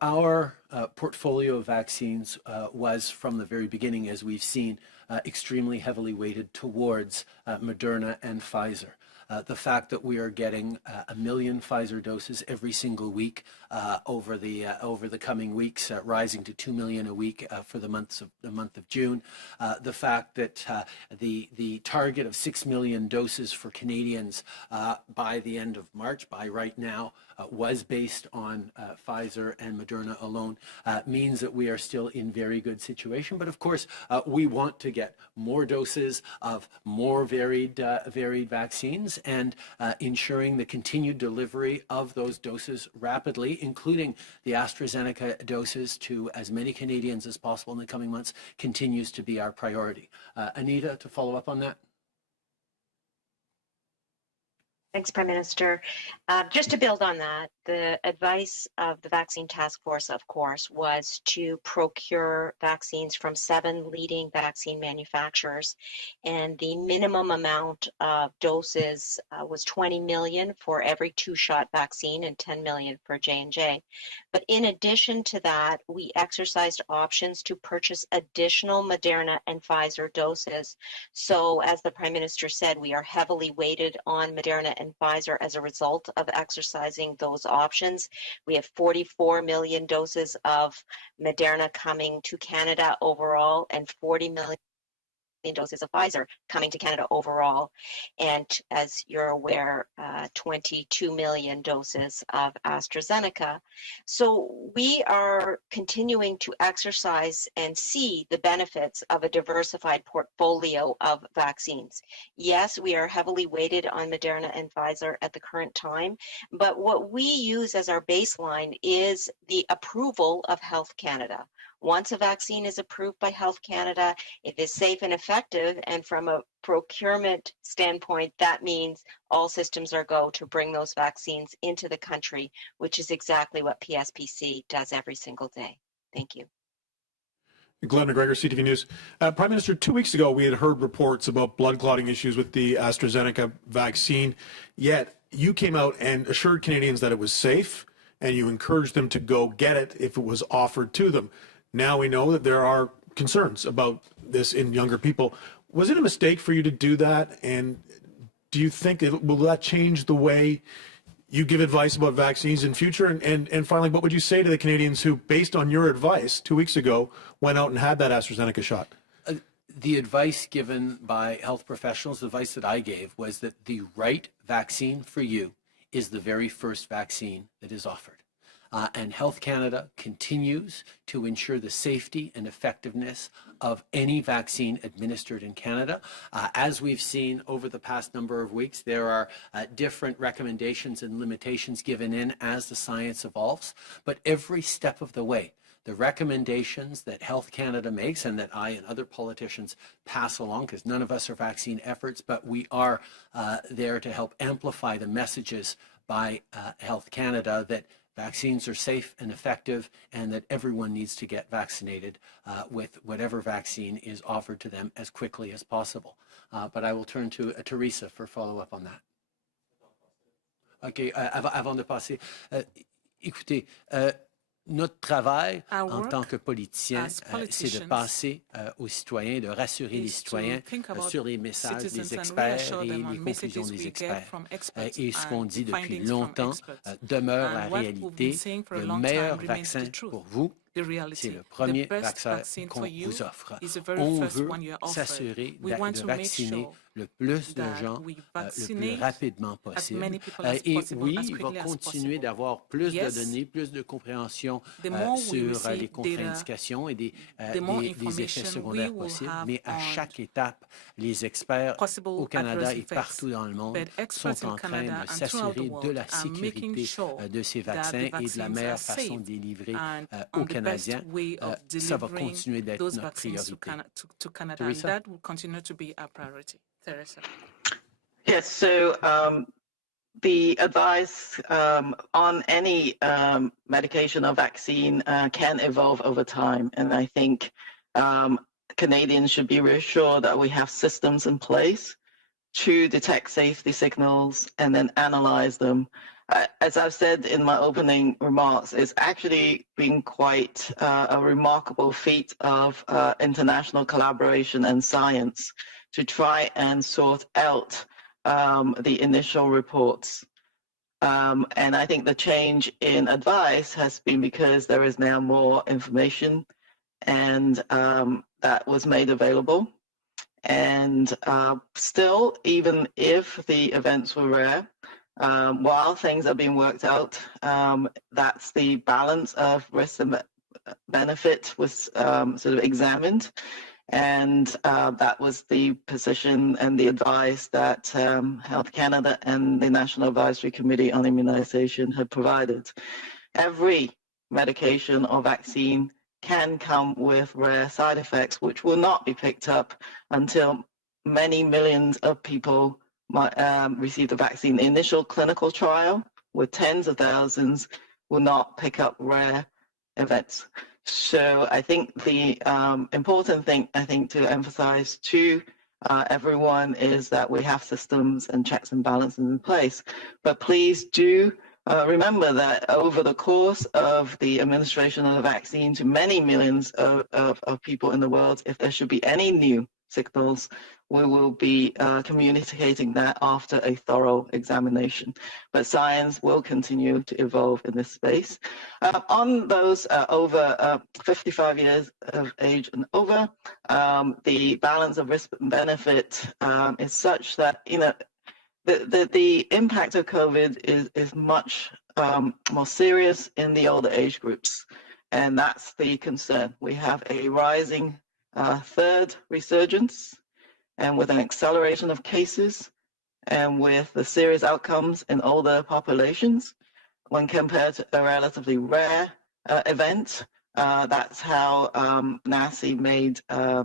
our portfolio of vaccines was, from the very beginning, as we've seen, extremely heavily weighted towards Moderna and Pfizer. The fact that we are getting 1 million Pfizer doses every single week over the coming weeks, rising to 2 million a week for the month of June. The fact that the target of 6 million doses for Canadians by the end of March, by right now, was based on Pfizer and Moderna alone means that we are still in very good situation. But of course, we want to get more doses of more varied vaccines and ensuring the continued delivery of those doses rapidly, including the AstraZeneca doses to as many Canadians as possible in the coming months, continues to be our priority. Anita, to follow up on that. Thanks, Prime Minister. Just to build on that, the advice of the Vaccine Task Force, of course, was to procure vaccines from 7 leading vaccine manufacturers. And the minimum amount of doses was 20 million for every 2-shot vaccine and 10 million for J&J. But in addition to that, we exercised options to purchase additional Moderna and Pfizer doses. So as the Prime Minister said, we are heavily weighted on Moderna and Pfizer as a result of exercising those options. We have 44 million doses of Moderna coming to Canada overall and 40 million million doses of Pfizer coming to Canada overall. And as you're aware, 22 million doses of AstraZeneca. So we are continuing to exercise and see the benefits of a diversified portfolio of vaccines. Yes, we are heavily weighted on Moderna and Pfizer at the current time, but what we use as our baseline is the approval of Health Canada. Once a vaccine is approved by Health Canada, it is safe and effective, and from a procurement standpoint, that means all systems are go to bring those vaccines into the country, which is exactly what PSPC does every single day. Thank you. Glenn McGregor, CTV News. Prime Minister, 2 weeks ago, we had heard reports about blood clotting issues with the AstraZeneca vaccine, yet you came out and assured Canadians that it was safe, and you encouraged them to go get it if it was offered to them. Now we know that there are concerns about this in younger people. Was it a mistake for you to do that? And do you think will that change the way you give advice about vaccines in future? And finally, what would you say to the Canadians who, based on your advice 2 weeks ago, went out and had that AstraZeneca shot? The advice given by health professionals, the advice that I gave, was that the right vaccine for you is the very first vaccine that is offered. And Health Canada continues to ensure the safety and effectiveness of any vaccine administered in Canada. As we've seen over the past number of weeks, there are different recommendations and limitations given in as the science evolves. But every step of the way, the recommendations that Health Canada makes and that I and other politicians pass along, because none of us are vaccine experts, but we are there to help amplify the messages by Health Canada that vaccines are safe and effective, and that everyone needs to get vaccinated with whatever vaccine is offered to them as quickly as possible. But I will turn to Teresa for follow-up on that. OK, avant de passer, écoutez, notre travail en tant que politicien, c'est de passer aux citoyens, de rassurer les citoyens sur les messages des experts et les conclusions des experts. Et ce qu'on dit depuis longtemps demeure la réalité. Le meilleur vaccin pour vous, c'est le premier vaccin qu'on vous offre. On veut s'assurer de vacciner le plus de gens le plus rapidement possible. Et oui, il va continuer d'avoir plus de données, plus de compréhension sur les contre-indications et des effets secondaires possibles. Mais à chaque étape, les experts au Canada et partout dans le monde sont en train de s'assurer de la sécurité de ces vaccins et de la meilleure façon de les livrer aux Canadiens. Ça va continuer d'être notre priorité. Teresa? Teresa. Yes, so the advice on any medication or vaccine can evolve over time. And I think Canadians should be reassured that we have systems in place to detect safety signals and then analyze them. As I've said in my opening remarks, it's actually been quite a remarkable feat of international collaboration and science to try and sort out the initial reports. And I think the change in advice has been because there is now more information and that was made available. And still, even if the events were rare, while things are being worked out, that's the balance of risk and benefit was sort of examined. And that was the position and the advice that Health Canada and the National Advisory Committee on Immunization had provided. Every medication or vaccine can come with rare side effects, which will not be picked up until many millions of people receive the vaccine. The initial clinical trial with tens of thousands will not pick up rare events. So I think the important thing, to emphasize to everyone is that we have systems and checks and balances in place. But please do remember that over the course of the administration of the vaccine to many millions of people in the world, if there should be any new signals, we will be communicating that after a thorough examination. But science will continue to evolve in this space. On those over 55 years of age and over, the balance of risk and benefit is such that, you know, the impact of COVID is much more serious in the older age groups. And that's the concern. We have a rising third resurgence, and with an acceleration of cases, and with the serious outcomes in older populations, when compared to a relatively rare event. That's how NACI made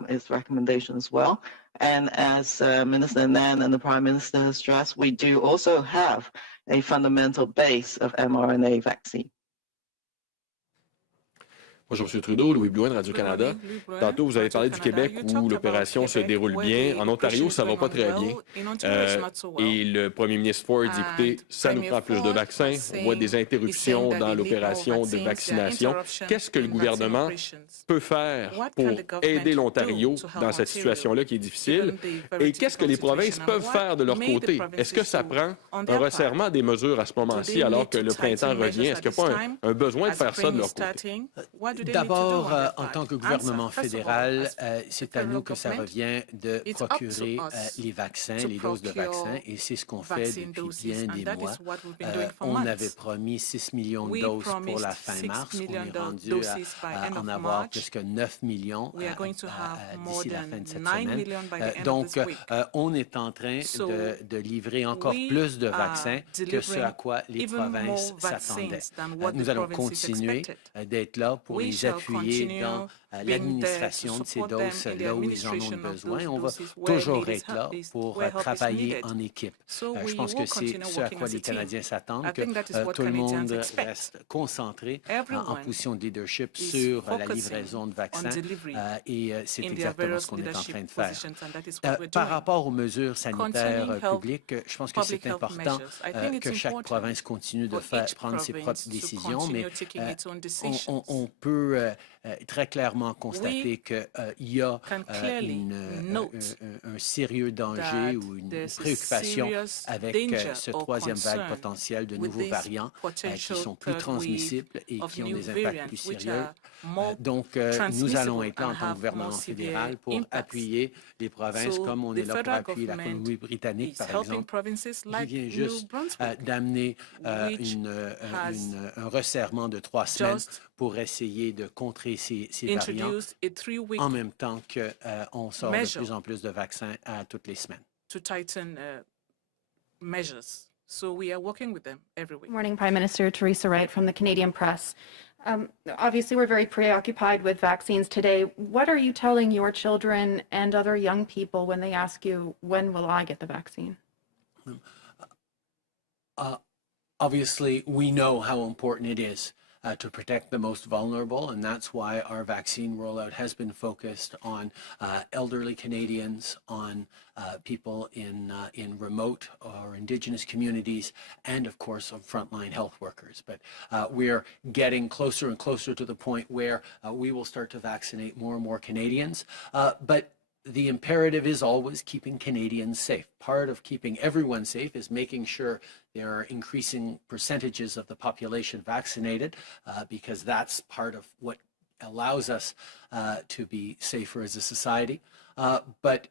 its recommendation as well. And as Minister Nan and the Prime Minister has stressed, we do also have a fundamental base of mRNA vaccine. Bonjour, M. Trudeau, Louis Blouin de Radio-Canada. Tantôt, vous avez parlé du Québec où l'opération se déroule bien. En Ontario, ça ne va pas très bien. Et le premier ministre Ford dit, écoutez, ça nous prend plus de vaccins. On voit des interruptions dans l'opération de vaccination. Qu'est-ce que le gouvernement peut faire pour aider l'Ontario dans cette situation-là qui est difficile? Et qu'est-ce que les provinces peuvent faire de leur côté? Est-ce que ça prend un resserrement des mesures à ce moment-ci alors que le printemps revient? Est-ce qu'il n'y a pas un besoin de faire ça de leur côté? D'abord, en tant que gouvernement fédéral, c'est à nous que ça revient de procurer les vaccins, les doses de vaccins, et c'est ce qu'on fait depuis bien des mois. On avait promis 6 millions de doses pour la fin mars. On est rendu à en avoir plus que 9 millions d'ici la fin de cette semaine. Donc, on est en train de livrer encore plus de vaccins que ce à quoi les provinces s'attendaient. Nous allons continuer d'être là pour les appuyer dans l'administration de ces doses là où ils en ont besoin. On va toujours être là pour travailler en équipe. Je pense que c'est ce à quoi les Canadiens s'attendent, que tout le monde reste concentré en position de leadership sur la livraison de vaccins et c'est exactement ce qu'on est en train de faire. Par rapport aux mesures sanitaires publiques, je pense que c'est important que chaque province continue de prendre ses propres décisions, mais on peut très clairement constater qu'il y a un sérieux danger ou une préoccupation avec ce troisième vague potentielle de nouveaux variants qui sont plus transmissibles et qui ont des impacts plus sérieux. Donc, nous allons être là en tant que gouvernement fédéral pour appuyer les provinces comme on est là pour appuyer la Colombie-Britannique, par exemple, qui vient juste d'amener un resserrement de 3 semaines pour essayer de contrer ces variants en même temps qu'on sort de plus en plus de vaccins toutes les semaines. So we are working with them every week. Good morning, Prime Minister. Theresa Wright from the Canadian Press. Obviously, we're very preoccupied with vaccines today. What are you telling your children and other young people when they ask you, when will I get the vaccine? Obviously, we know how important it is to protect the most vulnerable, and that's why our vaccine rollout has been focused on elderly Canadians, on people in remote or Indigenous communities, and of course on frontline health workers. But we're getting closer and closer to the point where we will start to vaccinate more and more Canadians. But the imperative is always keeping Canadians safe. Part of keeping everyone safe is making sure there are increasing percentages of the population vaccinated, because that's part of what allows us to be safer as a society. But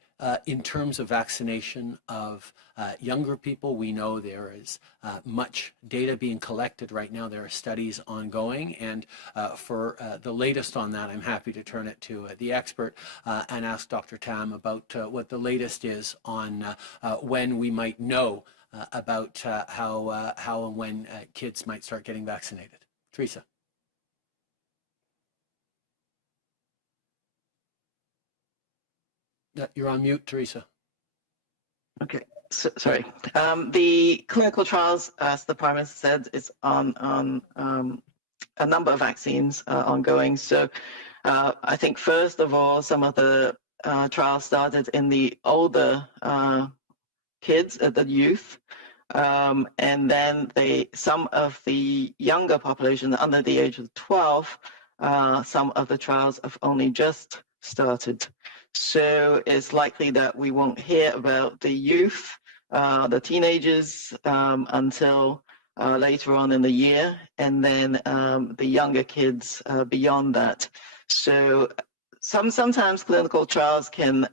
in terms of vaccination of younger people, we know there is much data being collected right now. There are studies ongoing, and for the latest on that, I'm happy to turn it to the expert and ask Dr. Tam about what the latest is on when we might know about how and when kids might start getting vaccinated. Theresa. You're on mute, Theresa. Okay, sorry. The clinical trials, as the Prime Minister said, is on a number of vaccines ongoing. So I think first of all, some of the trials started in the older kids, the youth, and then some of the younger population under the age of 12, some of the trials have only just started. So it's likely that we won't hear about the youth, the teenagers, until later on in the year, and then the younger kids beyond that. So sometimes clinical trials can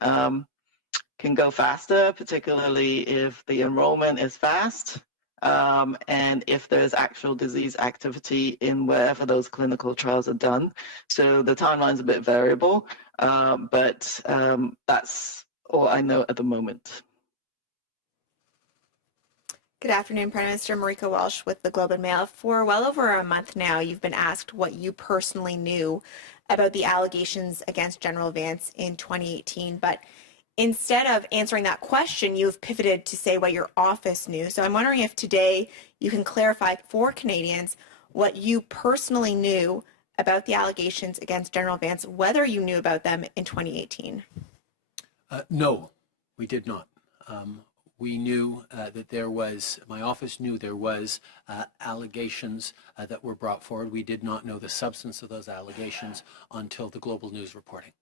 go faster, particularly if the enrollment is fast. And if there's actual disease activity in wherever those clinical trials are done. So the timeline's a bit variable, but that's all I know at the moment. Good afternoon, Prime Minister. Marika Walsh with the Globe and Mail. For well over a month now, you've been asked what you personally knew about the allegations against General Vance in 2018, but instead of answering that question, you've pivoted to say what your office knew. So I'm wondering if today you can clarify for Canadians what you personally knew about the allegations against General Vance, whether you knew about them in 2018. No, we did not. We knew that there was, my office knew there was allegations that were brought forward. We did not know the substance of those allegations until the Global News reporting.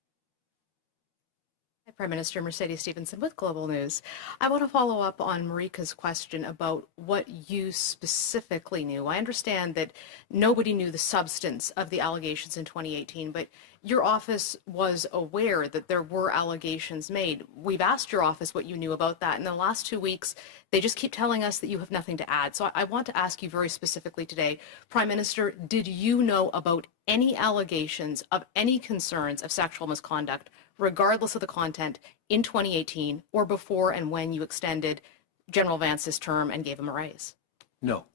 Prime Minister Mercedes Stephenson with Global News. I want to follow up on Marika's question about what you specifically knew. I understand that nobody knew the substance of the allegations in 2018, but your office was aware that there were allegations made. We've asked your office what you knew about that. In the last 2 weeks, they just keep telling us that you have nothing to add. So I want to ask you very specifically today, Prime Minister, did you know about any allegations of any concerns of sexual misconduct, regardless of the content, in 2018 or before and when you extended General Vance's term and gave him a raise? No.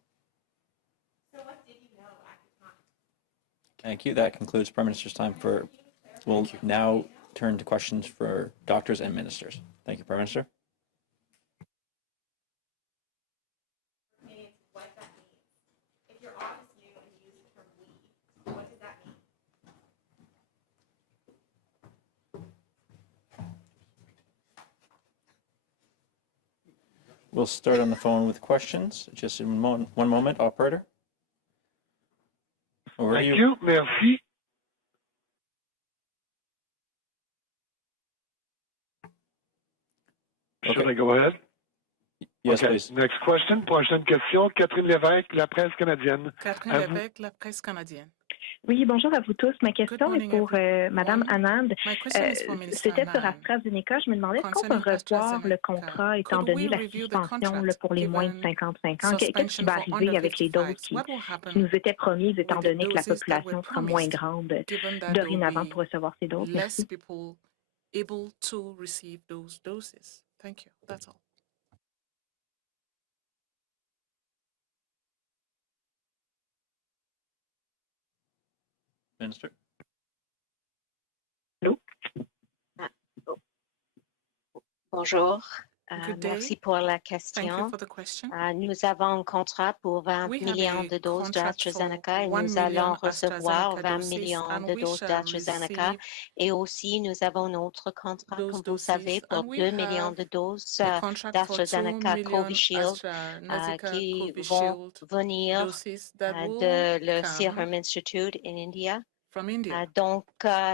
So what did you know at the time? Thank you. That concludes Prime Minister's time for, we'll now turn to questions for doctors and ministers. Thank you, Prime Minister. What that means. If your office knew and used the term we, what does that mean? We'll start on the phone with questions. Just in one moment, operator. Over to Thank you. Merci. Okay. Should I go ahead? Yes, okay. please. Next question. Prochaine question. Catherine Lévesque, La Presse canadienne. Catherine Lévesque, La Presse canadienne. Oui, bonjour à vous tous. Ma question est pour Madame Anand. C'était sur AstraZeneca. Je me demandais, est-ce qu'on peut revoir le contrat étant donné la suspension pour les moins de 55 ans? Qu'est-ce qui va arriver avec les doses qui nous étaient promises étant donné que la population sera moins grande dorénavant pour recevoir ces doses? Merci. Able to receive those doses. Thank you. That's all. Minister. Allô? Bonjour. Merci pour la question. Nous avons un contrat pour 20 millions de doses d'AstraZeneca et nous allons recevoir 20 millions de doses d'AstraZeneca. Et aussi, nous avons un autre contrat, comme vous savez, pour 2 millions de doses d'AstraZeneca Covishield qui vont venir de le Serum Institute en India. Donc,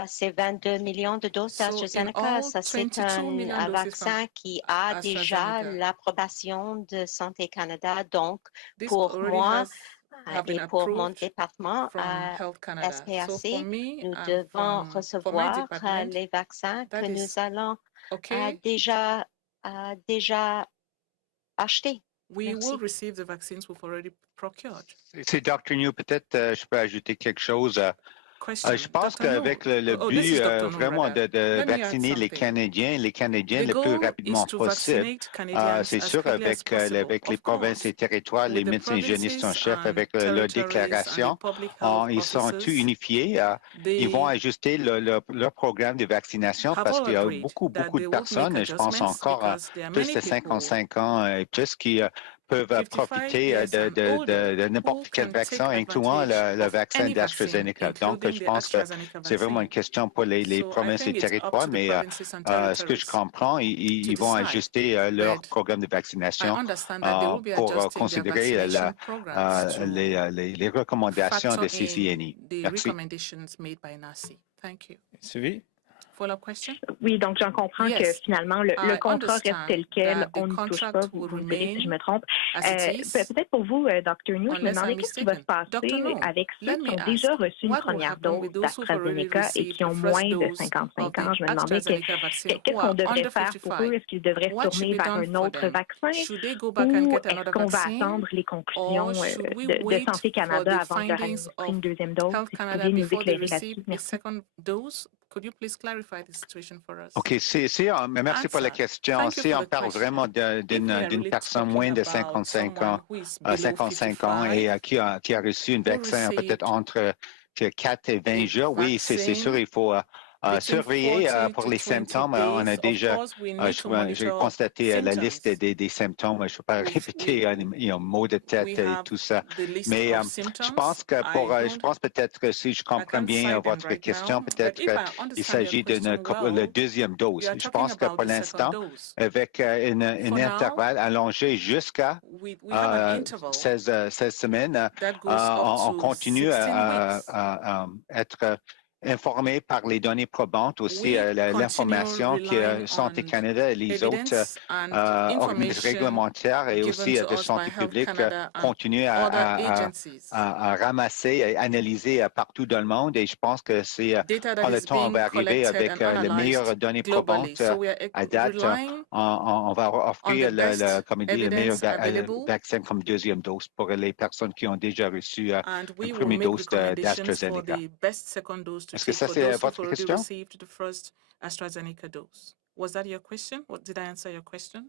ces 22 millions de doses d'AstraZeneca, c'est un vaccin qui a déjà l'approbation de Santé Canada. Donc, pour moi et pour mon département SPAC, nous devons recevoir les vaccins que nous allons déjà acheter. We will receive the vaccines we've already procured. C'est Dr. New, peut-être je peux ajouter quelque chose. Je pense qu'avec le but vraiment de vacciner les Canadiens le plus rapidement possible, c'est sûr avec les provinces et territoires, les médecins hygiénistes en chef, avec leur déclaration, ils sont tous unifiés. Ils vont ajuster leur programme de vaccination parce qu'il y a beaucoup de personnes, je pense encore plus de 55 ans et plus qui peuvent profiter de n'importe quel vaccin, incluant le vaccin d'AstraZeneca. Donc, je pense que c'est vraiment une question pour les provinces et territoires, mais ce que je comprends, ils vont ajuster leur programme de vaccination pour considérer les recommandations de CCNE. Merci. Suivi. Follow-up question? Oui, donc j'en comprends que Yes, finalement, le I contrat reste tel quel, understand that on the n'y touche contract pas, will vous me direz si je remain me trompe. as it is, Peut-être pour vous, Dr. New, je me unless I'm demandais qu'est-ce qui va se mistaken. Dr. passer No, avec ceux let qui me ont ask, déjà reçu une what will première happen dose with those who've already d'AstraZeneca et received qui the ont first moins de dose 55 of the ans? Je me demandais AstraZeneca vaccine qu'est-ce who qu'on are devrait under faire pour eux? 55? Est-ce qu'ils devraient se What should tourner be vers done un for autre them? vaccin Should they go back and ou get est-ce another qu'on va vaccine? attendre les conclusions Or should we de wait Santé for Canada the avant de leur findings administrer of une deuxième dose? Health Si vous Canada pouviez nous before they éclairer receive là-dessus. the Merci. second dose? Could you please clarify the situation for us? OK, merci pour la Answer. question. Thank you Si for on the parle question. vraiment If we are d'une really personne talking moins de about 55 ans, someone who is below 55 ans et 55, qui a reçu un who vaccin peut-être received entre 4 et 20 a jours, oui, c'est sûr, vaccine il faut between surveiller 40 pour to les 20 symptômes. On a days, of déjà, course, we need to j'ai monitor constaté la liste symptoms. des symptômes. Je ne vais pas répéter mots de tête We et have tout ça. the list Mais of je symptoms. pense que je pense peut-être que si je I comprends can't bien cite them votre right question, now, peut-être but if I qu'il understand your s'agit d'une question well, la deuxième dose. you are Je talking pense que about pour the second l'instant, dose. avec un For now, intervalle allongé jusqu'à we have an interval 16 semaines, that goes up on to continue 16 weeks. à être informé par les données probantes, aussi We continue l'information relying que Santé on Canada et les autres evidence and organismes information réglementaires et given aussi to de us by santé Health publique Canada and continuent other agencies. à ramasser et analyser partout dans le monde. Et je pense que c'est Data that quand le is temps being va arriver collected avec and les meilleures analyzed données globally. probantes So we are à date, relying on va on offrir the best comme dit, le meilleur evidence available, vaccin comme deuxième dose pour les personnes qui ont déjà reçu and we une will première make dose recommendations for d'AstraZeneca. the best second dose to Est-ce que take ça, for c'est those who've votre already question? received the first AstraZeneca dose. Was that your question? Did I answer your question?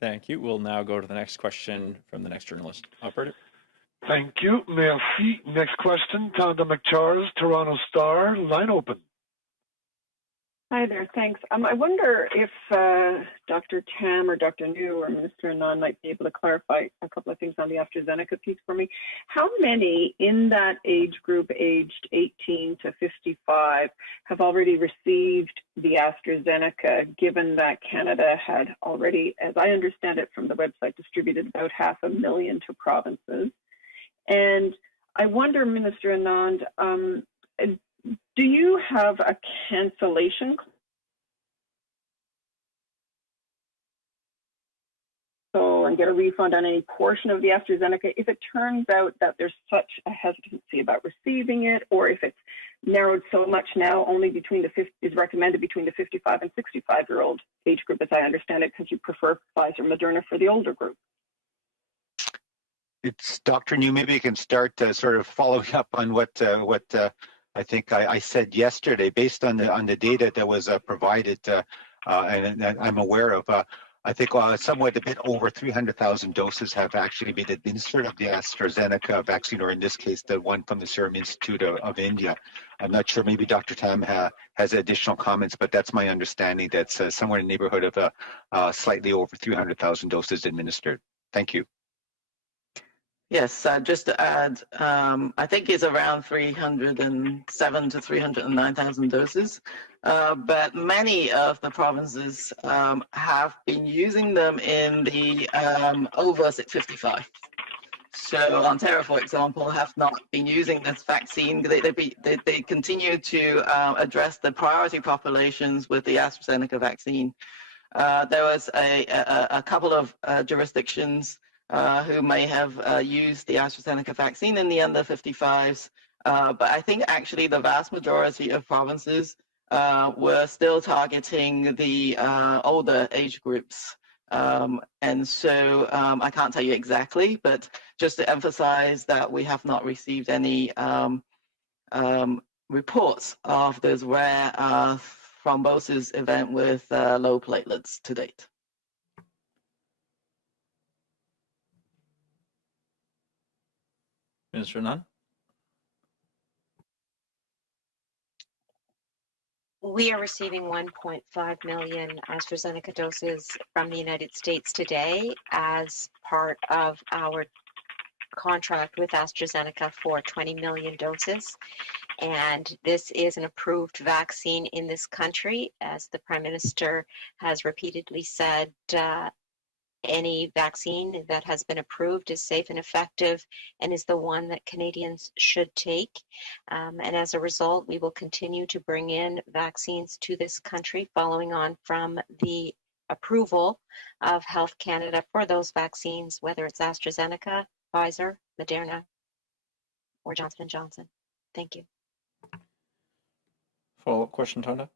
Thank you. We'll now go to the next question from the next journalist. Operator. Thank you. Merci. Next question, Tonda McCharles, Toronto Star. Line open. Hi there, thanks. I wonder if Dr. Tam or Dr. New or Minister Anand might be able to clarify a couple of things on the AstraZeneca piece for me. How many in that age group aged 18 to 55 have already received the AstraZeneca, given that Canada had already, as I understand it from the website, distributed about 500,000 to provinces? And I wonder, Minister Anand, do you have a cancellation and get a refund on any portion of the AstraZeneca if it turns out that there's such a hesitancy about receiving it, or if it's narrowed so much now only is recommended between the 55 and 65-year-old age group, as I understand it, because you prefer Pfizer, Moderna for the older group? It's Dr. New. Maybe you can start sort of following up on what I think I said yesterday, based on the data that was provided, and I'm aware of. I think somewhat a bit over 300,000 doses have actually been administered of the AstraZeneca vaccine, or in this case, the one from the Serum Institute of India. I'm not sure. Maybe Dr. Tam has additional comments, but that's my understanding. That's somewhere in the neighborhood of slightly over 300,000 doses administered. Thank you. Yes, just to add, I think it's around 307 to 309,000 doses, but many of the provinces have been using them in the over 55. So Ontario, for example, have not been using this vaccine. They continue to address the priority populations with the AstraZeneca vaccine. There was a couple of jurisdictions who may have used the AstraZeneca vaccine in the under 55s. But I think actually the vast majority of provinces were still targeting the older age groups. And so I can't tell you exactly, but just to emphasize that we have not received any reports of this rare thrombosis event with low platelets to date. Minister Anand? We are receiving 1.5 million AstraZeneca doses from the United States today as part of our contract with AstraZeneca for 20 million doses. And this is an approved vaccine in this country. As the Prime Minister has repeatedly said, any vaccine that has been approved is safe and effective and is the one that Canadians should take. And as a result, we will continue to bring in vaccines to this country following on from the approval of Health Canada for those vaccines, whether it's AstraZeneca, Pfizer, Moderna, or Johnson & Johnson. Thank you. Follow-up question, Tonda?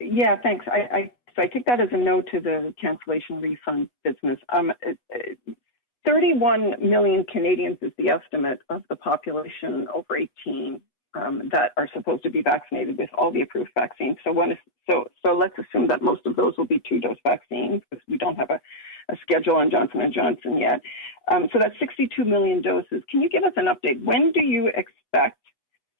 Yeah, thanks. So I take that as a no to the cancellation refund business. 31 million Canadians is the estimate of the population over 18 that are supposed to be vaccinated with all the approved vaccines. So let's assume that most of those will be 2-dose vaccines, because we don't have a schedule on Johnson & Johnson yet. So that's 62 million doses. Can you give us an update? When do you expect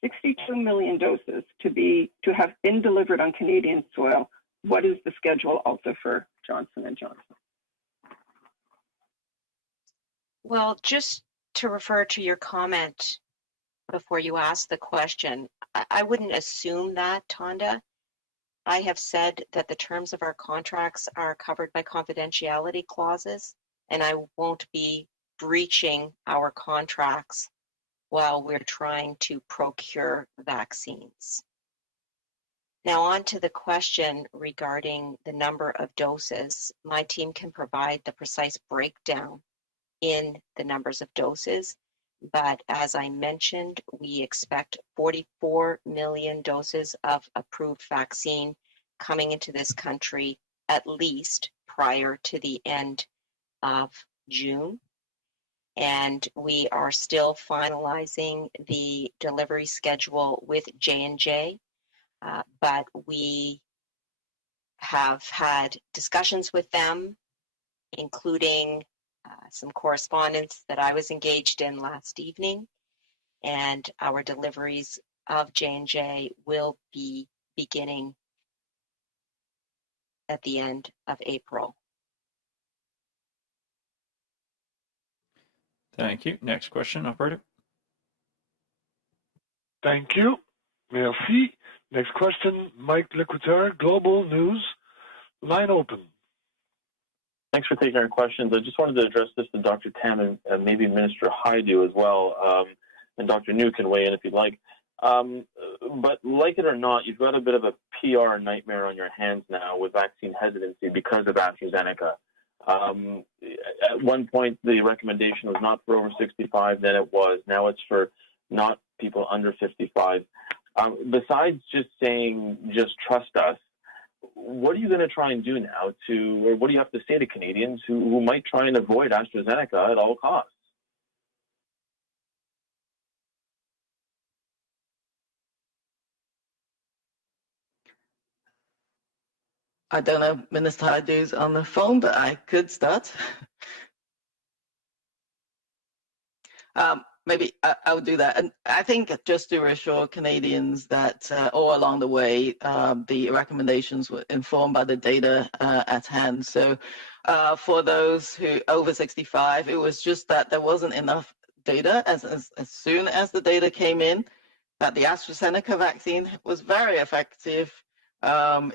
62 million doses to have been delivered on Canadian soil? What is the schedule also for Johnson & Johnson? Well, just to refer to your comment before you ask the question, I wouldn't assume that, Tonda. I have said that the terms of our contracts are covered by confidentiality clauses, and I won't be breaching our contracts while we're trying to procure vaccines. Now on to the question regarding the number of doses. My team can provide the precise breakdown in the numbers of doses, but as I mentioned, we expect 44 million doses of approved vaccine coming into this country at least prior to the end of June. And we are still finalizing the delivery schedule with J&J, but we have had discussions with them, including some correspondence that I was engaged in last evening, and our deliveries of J&J will be beginning at the end of April. Thank you. Next question, operator. Thank you. Merci. Next question, Mike Lecouteur, Global News. Line open. Thanks for taking our questions. I just wanted to address this to Dr. Tam and maybe Minister Haidu as well, and Dr. New can weigh in if you'd like. But like it or not, you've got a bit of a PR nightmare on your hands now with vaccine hesitancy because of AstraZeneca. At one point, the recommendation was not for over 65, then it was. Now it's for not people under 55. Besides just saying, just trust us, what are you going to try and do now or what do you have to say to Canadians who might try and avoid AstraZeneca at all costs? I don't know, Minister Haidu's on the phone, but I could start. Maybe I'll do that. And I think just to reassure Canadians that all along the way, the recommendations were informed by the data at hand. So for those who over 65, it was just that there wasn't enough data as soon as the data came in, that the AstraZeneca vaccine was very effective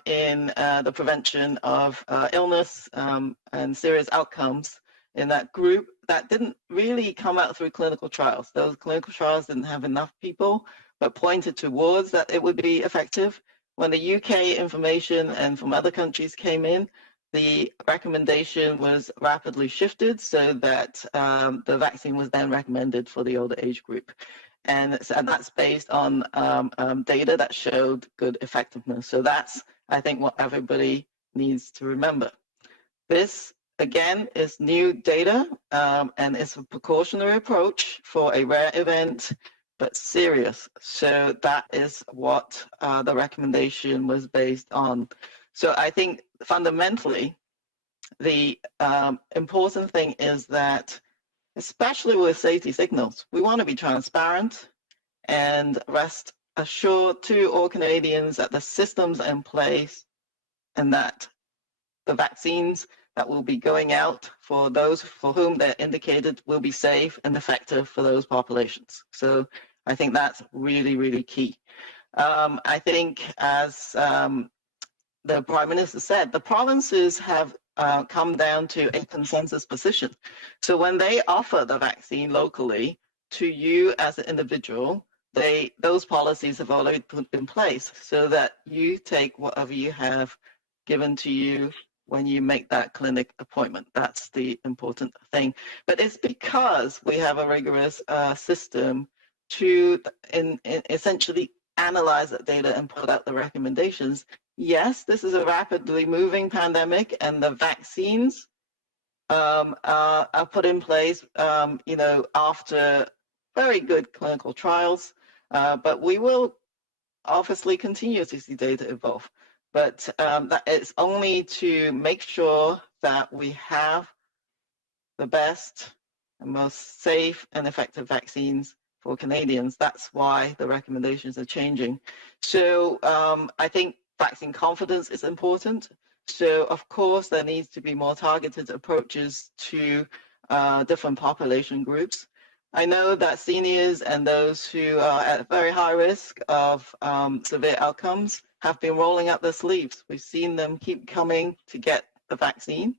in the prevention of illness and serious outcomes in that group that didn't really come out through clinical trials. Those clinical trials didn't have enough people, but pointed towards that it would be effective. When the UK information and from other countries came in, the recommendation was rapidly shifted so that the vaccine was then recommended for the older age group. And that's based on data that showed good effectiveness. So that's, I think, what everybody needs to remember. This, again, is new data, and it's a precautionary approach for a rare event, but serious. So that is what the recommendation was based on. So I think fundamentally, the important thing is that, especially with safety signals, we want to be transparent and rest assured to all Canadians that the systems are in place and that the vaccines that will be going out for those for whom they're indicated will be safe and effective for those populations. So I think that's really, really key. I think as the Prime Minister said, the provinces have come down to a consensus position. So when they offer the vaccine locally to you as an individual, those policies have already put in place so that you take whatever you have given to you when you make that clinic appointment. That's the important thing. But it's because we have a rigorous system to essentially analyze that data and put out the recommendations. Yes, this is a rapidly moving pandemic, and the vaccines are put in place, after very good clinical trials. But we will obviously continue to see data evolve. But that it's only to make sure that we have the best and most safe and effective vaccines for Canadians. That's why the recommendations are changing. So I think vaccine confidence is important. So of course, there needs to be more targeted approaches to different population groups. I know that seniors and those who are at very high risk of severe outcomes have been rolling up their sleeves. We've seen them keep coming to get the vaccine.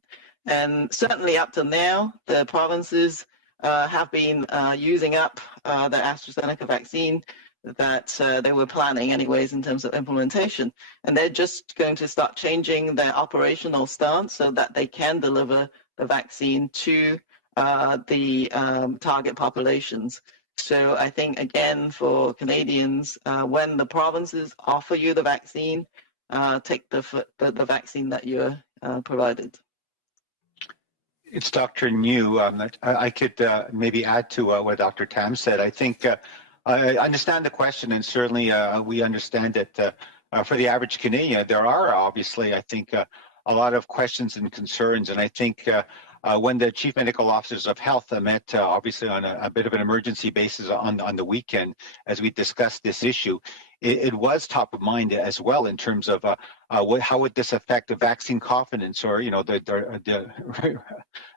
And certainly up to now, the provinces have been using up the AstraZeneca vaccine that they were planning anyways in terms of implementation. And they're just going to start changing their operational stance so that they can deliver the vaccine to the target populations. So I think, again, for Canadians, when the provinces offer you the vaccine, take the vaccine that you're provided. It's Dr. New. I could maybe add to what Dr. Tam said. I think I understand the question, and certainly we understand that for the average Canadian, there are obviously, I think, a lot of questions and concerns. And I think when the Chief Medical Officers of Health met, obviously on a bit of an emergency basis on the weekend, as we discussed this issue, it was top of mind as well in terms of how would this affect the vaccine confidence, or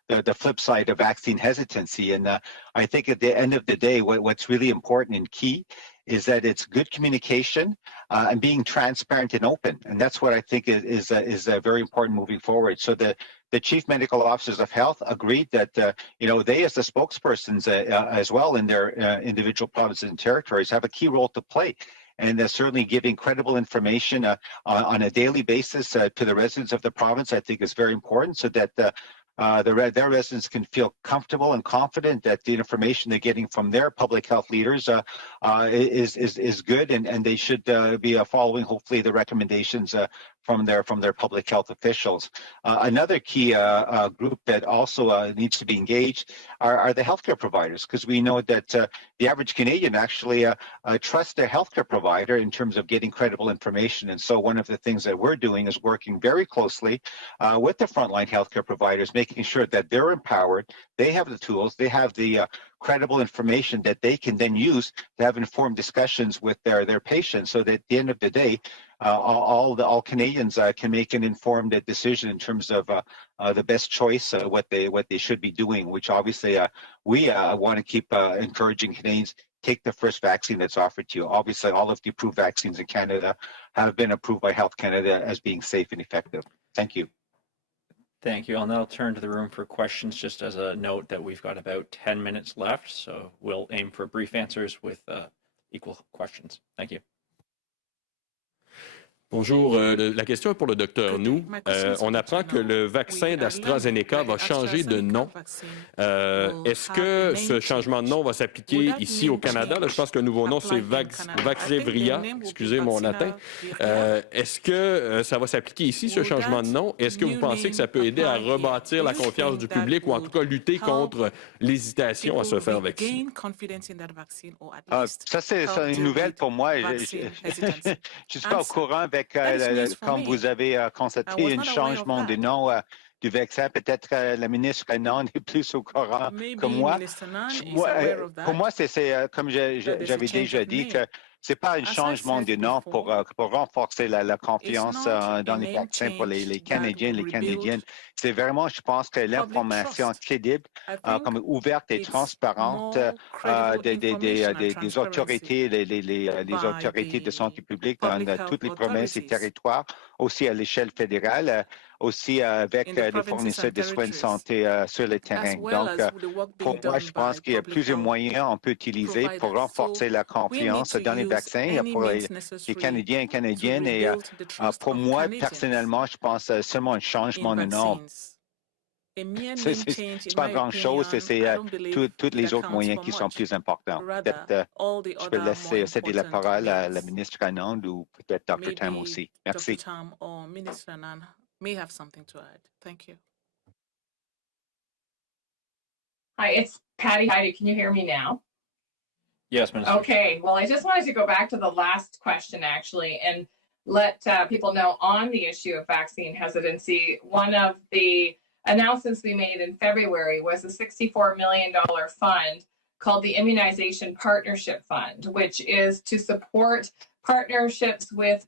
the flip side of vaccine hesitancy. And I think at the end of the day, what's really important and key is that it's good communication and being transparent and open. And that's what I think is very important moving forward. So the Chief Medical Officers of Health agreed that, they as the spokespersons as well in their individual provinces and territories have a key role to play. And certainly giving credible information on a daily basis to the residents of the province, I think is very important, so that their residents can feel comfortable and confident that the information they're getting from their public health leaders is good, and they should be following, hopefully, the recommendations from their public health officials. Another key group that also needs to be engaged are the healthcare providers, because we know that the average Canadian actually trusts their healthcare provider in terms of getting credible information. And so one of the things that we're doing is working very closely with the frontline healthcare providers, making sure that they're empowered, they have the tools, they have the credible information that they can then use to have informed discussions with their patients, so that at the end of the day, all Canadians can make an informed decision in terms of the best choice, what they should be doing. Which obviously we want to keep encouraging Canadians. Take the first vaccine that's offered to you. Obviously, all of the approved vaccines in Canada have been approved by Health Canada as being safe and effective. Thank you. Thank you. I'll now turn to the room for questions. Just as a note that we've got about 10 minutes left, so we'll aim for brief answers with equal questions. Thank you. Bonjour, la question est pour le docteur Nou. On apprend que le vaccin d'AstraZeneca va changer de nom. Est-ce que ce changement de nom va s'appliquer ici au Canada? Là, je pense que le nouveau nom, c'est Vaxzevria. Excusez mon latin. Est-ce que ça va s'appliquer ici, ce changement de nom? Est-ce que vous pensez que ça peut aider à rebâtir la confiance du public, ou en tout cas lutter contre l'hésitation à se faire vacciner? Ça, c'est une nouvelle pour moi. Je ne suis pas au courant avec quand vous avez constaté un changement de nom du vaccin. Peut-être la ministre Nan est plus au courant que moi. Pour moi, c'est comme j'avais déjà dit, que c'est pas un changement de nom pour renforcer la confiance dans les vaccins pour les Canadiens, les Canadiennes. C'est vraiment, je pense, que l'information crédible, comme ouverte et transparente des autorités, les autorités de santé publique dans toutes les provinces et territoires aussi à l'échelle fédérale, aussi avec les fournisseurs de soins de santé sur le terrain. Donc, pour moi, je pense qu'il y a plusieurs moyens qu'on peut utiliser pour renforcer la confiance dans les vaccins pour les Canadiens et Canadiennes. Et pour moi, personnellement, je pense seulement un changement de norme. C'est pas grand-chose, c'est tous les autres moyens qui sont plus importants. Peut-être je peux laisser céder la parole à la ministre Anand ou peut-être Dr. Tam aussi. Merci. Dr. Tam or Minister Anand may have something to add. Thank you. Hi, it's Patty Hyde. Can you hear me now? Yes, Minister. Okay, well, I just wanted to go back to the last question, actually, and let people know on the issue of vaccine hesitancy. One of the announcements we made in February was a $64 million fund called the Immunization Partnership Fund, which is to support partnerships with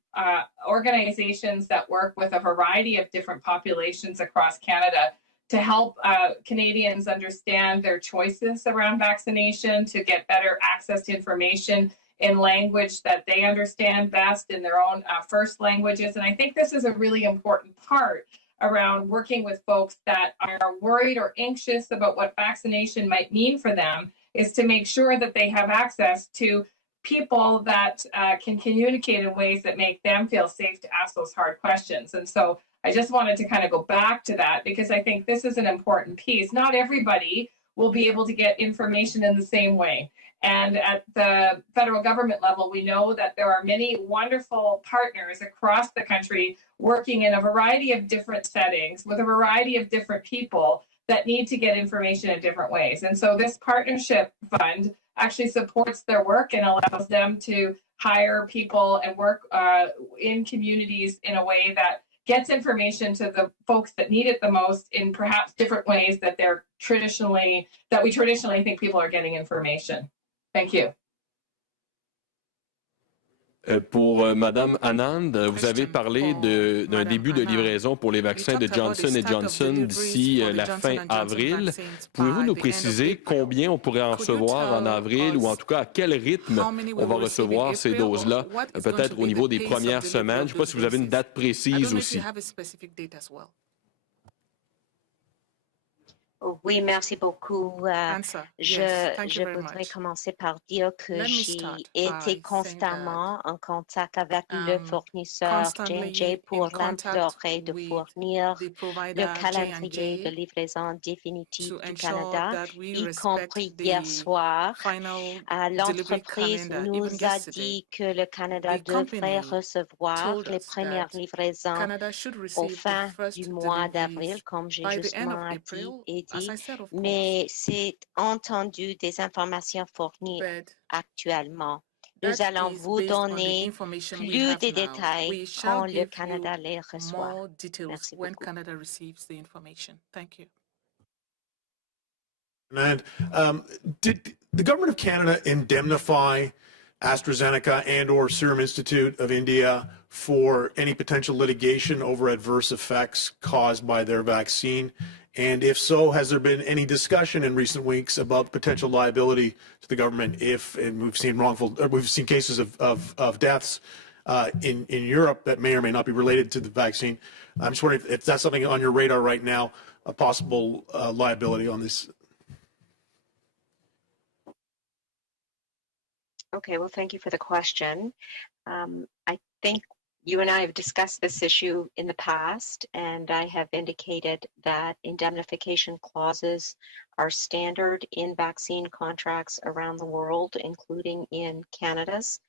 organizations that work with a variety of different populations across Canada to help Canadians understand their choices around vaccination, to get better access to information in language that they understand best in their own first languages. And I think this is a really important part around working with folks that are worried or anxious about what vaccination might mean for them, is to make sure that they have access to people that can communicate in ways that make them feel safe to ask those hard questions. And so I just wanted to kind of go back to that, because I think this is an important piece. Not everybody will be able to get information in the same way. And at the federal government level, we know that there are many wonderful partners across the country working in a variety of different settings with a variety of different people that need to get information in different ways. And so this partnership fund actually supports their work and allows them to hire people and work in communities in a way that gets information to the folks that need it the most in perhaps different ways that we traditionally think people are getting information. Thank you. Pour Madame Anand, vous avez parlé d'un début de livraison pour les vaccins de Johnson & Johnson d'ici la fin avril. Pouvez-vous nous préciser combien on pourrait en recevoir en avril, ou en tout cas à quel rythme on va recevoir ces doses-là, peut-être au niveau des premières semaines? Je ne sais pas si vous avez une date précise aussi. Oui, merci beaucoup. Je voudrais commencer par dire que j'ai été constamment en contact avec le fournisseur J&J pour l'implorer de fournir le calendrier de livraison définitive du Canada, y compris hier soir. L'entreprise nous a dit que le Canada devrait recevoir les premières livraisons au fin du mois d'avril, comme j'ai justement dit. Mais c'est entendu des informations fournies actuellement. Nous allons vous donner plus de détails quand le Canada les reçoit. Merci beaucoup. And did the government of Canada indemnify AstraZeneca and/or Serum Institute of India for any potential litigation over adverse effects caused by their vaccine? And if so, has there been any discussion in recent weeks about potential liability to the government if, and we've seen cases of deaths in Europe that may or may not be related to the vaccine. I'm just wondering if that's something on your radar right now, a possible liability on this. Okay, well, thank you for the question. I think you and I have discussed this issue in the past, and I have indicated that indemnification clauses are standard in vaccine contracts around the world, including in Canada's.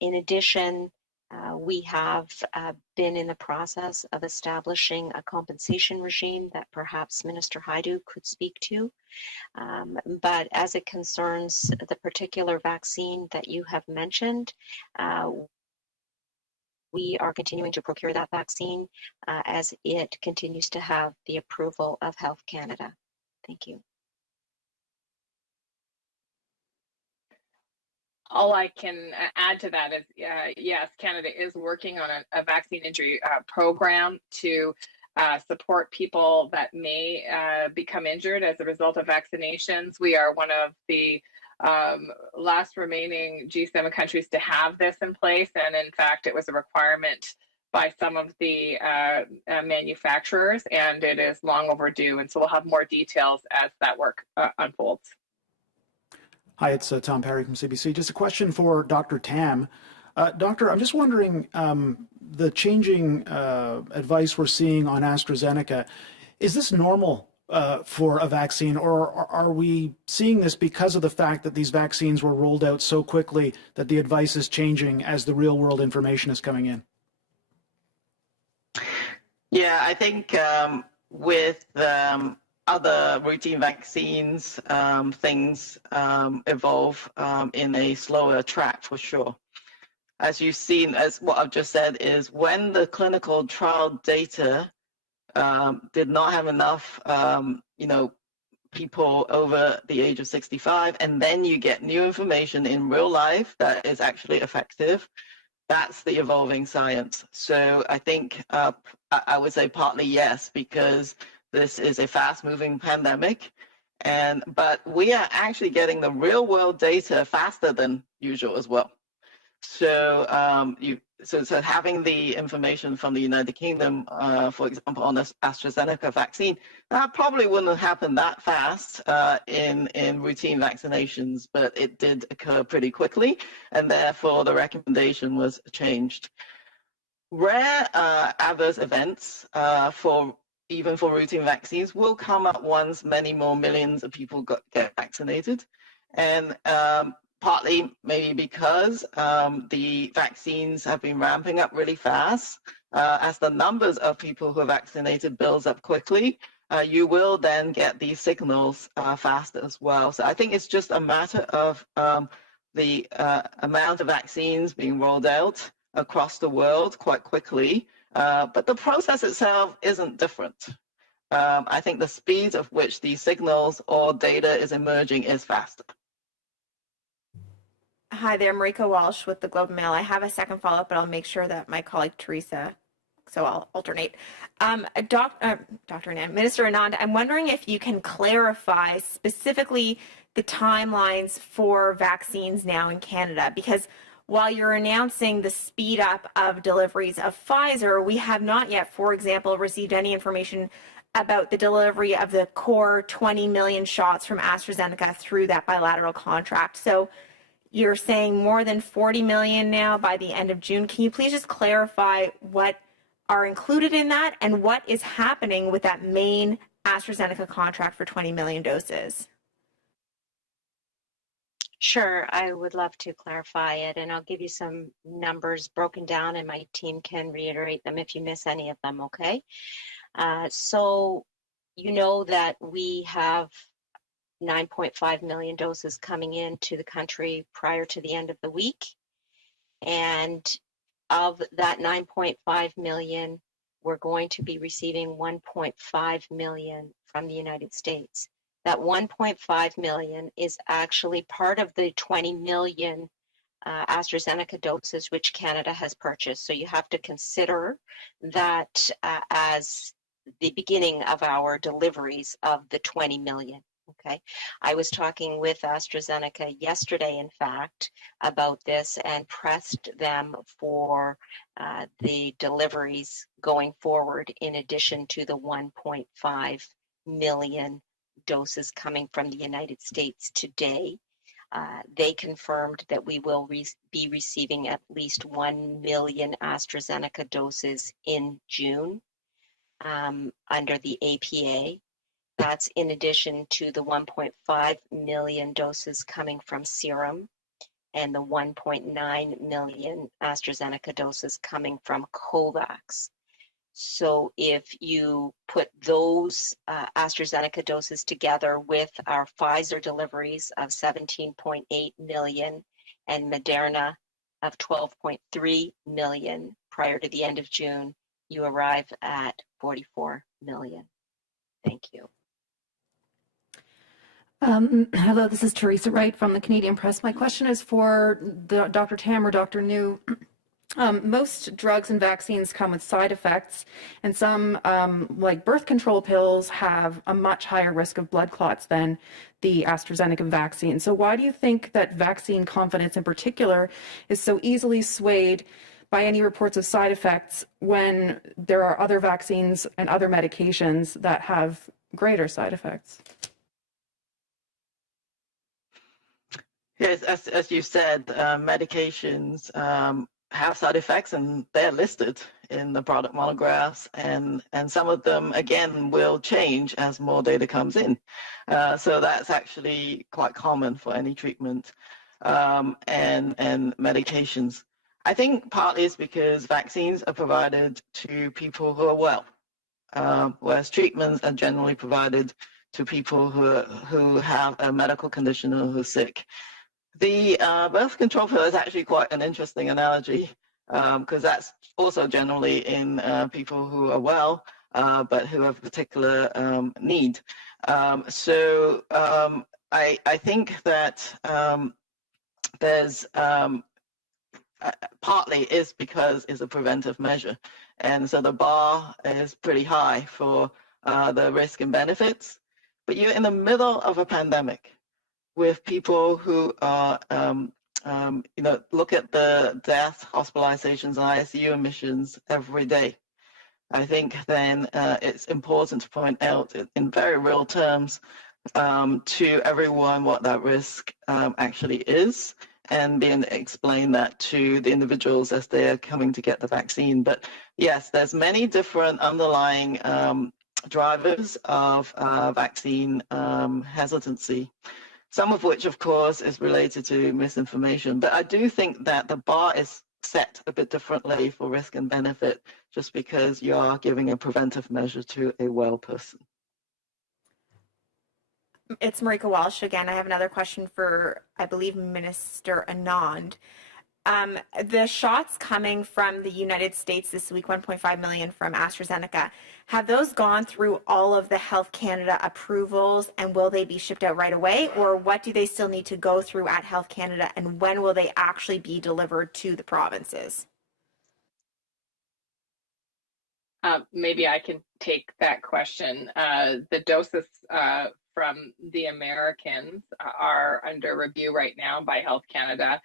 In addition, we have been in the process of establishing a compensation regime that perhaps Minister Haidu could speak to. But as it concerns the particular vaccine that you have mentioned, we are continuing to procure that vaccine as it continues to have the approval of Health Canada. Thank you. All I can add to that is, yes, Canada is working on a vaccine injury program to support people that may become injured as a result of vaccinations. We are one of the last remaining G7 countries to have this in place. And in fact, it was a requirement by some of the manufacturers, and it is long overdue. And so we'll have more details as that work unfolds. Hi, it's Tom Perry from CBC. Just a question for Dr. Tam. Doctor, I'm just wondering, the changing advice we're seeing on AstraZeneca, is this normal for a vaccine, or are we seeing this because of the fact that these vaccines were rolled out so quickly that the advice is changing as the real world information is coming in? Yeah, I think with other routine vaccines, things evolve in a slower track for sure. As you've seen, as what I've just said, is when the clinical trial data did not have enough, people over the age of 65, and then you get new information in real life that is actually effective. That's the evolving science. So I think I would say partly yes, because this is a fast-moving pandemic, but we are actually getting the real-world data faster than usual as well. So so having the information from the United Kingdom, for example, on the AstraZeneca vaccine, that probably wouldn't have happened that fast in routine vaccinations, but it did occur pretty quickly, and therefore the recommendation was changed. Rare adverse events even for routine vaccines will come up once many more millions of people get vaccinated, and partly maybe because the vaccines have been ramping up really fast. As the numbers of people who are vaccinated builds up quickly, you will then get these signals faster as well. So I think it's just a matter of the amount of vaccines being rolled out across the world quite quickly, but the process itself isn't different. I think the speed of which these signals or data is emerging is faster. Hi there, Marika Walsh with the Globe and Mail. I have a second follow-up, but I'll make sure that my colleague Teresa, so I'll alternate. Dr. Anand, Minister Anand, I'm wondering if you can clarify specifically the timelines for vaccines now in Canada, because while you're announcing the speed up of deliveries of Pfizer, we have not yet, for example, received any information about the delivery of the core 20 million shots from AstraZeneca through that bilateral contract. So you're saying more than 40 million now by the end of June. Can you please just clarify what are included in that and what is happening with that main AstraZeneca contract for 20 million doses? Sure, I would love to clarify it, and I'll give you some numbers broken down, and my team can reiterate them if you miss any of them, okay? So you know that we have 9.5 million doses coming into the country prior to the end of the week. And of that 9.5 million, we're going to be receiving 1.5 million from the United States. That 1.5 million is actually part of the 20 million AstraZeneca doses which Canada has purchased. So you have to consider that as the beginning of our deliveries of the 20 million. Okay, I was talking with AstraZeneca yesterday, in fact, about this and pressed them for the deliveries going forward in addition to the 1.5 million doses coming from the United States today. They confirmed that we will be receiving at least 1 million AstraZeneca doses in June under the APA. That's in addition to the 1.5 million doses coming from Serum and the 1.9 million AstraZeneca doses coming from COVAX. So if you put those AstraZeneca doses together with our Pfizer deliveries of 17.8 million and Moderna of 12.3 million prior to the end of June, you arrive at 44 million. Thank you. Hello, this is Teresa Wright from the Canadian Press. My question is for Dr. Tam or Dr. New. Most drugs and vaccines come with side effects, and some, like birth control pills, have a much higher risk of blood clots than the AstraZeneca vaccine. So why do you think that vaccine confidence in particular is so easily swayed by any reports of side effects when there are other vaccines and other medications that have greater side effects? Yes, as you said, medications have side effects, and they're listed in the product monographs, and some of them, again, will change as more data comes in. So that's actually quite common for any treatment and medications. I think partly it's because vaccines are provided to people who are well, whereas treatments are generally provided to people who have a medical condition or who are sick. The birth control pill is actually quite an interesting analogy because that's also generally in people who are well, but who have a particular need. So I think that there's partly is because it's a preventive measure. And so the bar is pretty high for the risk and benefits. But you're in the middle of a pandemic with people who are, look at the death, hospitalizations, and ICU admissions every day. I think then it's important to point out in very real terms to everyone what that risk actually is, and then explain that to the individuals as they're coming to get the vaccine. But yes, there's many different underlying drivers of vaccine hesitancy. Some of which, of course, is related to misinformation. But I do think that the bar is set a bit differently for risk and benefit just because you are giving a preventive measure to a well person. It's Marika Walsh again. I have another question for, I believe, Minister Anand. The shots coming from the United States this week, 1.5 million from AstraZeneca, have those gone through all of the Health Canada approvals, and will they be shipped out right away, or what do they still need to go through at Health Canada, and when will they actually be delivered to the provinces? Maybe I can take that question. The doses from the Americans are under review right now by Health Canada.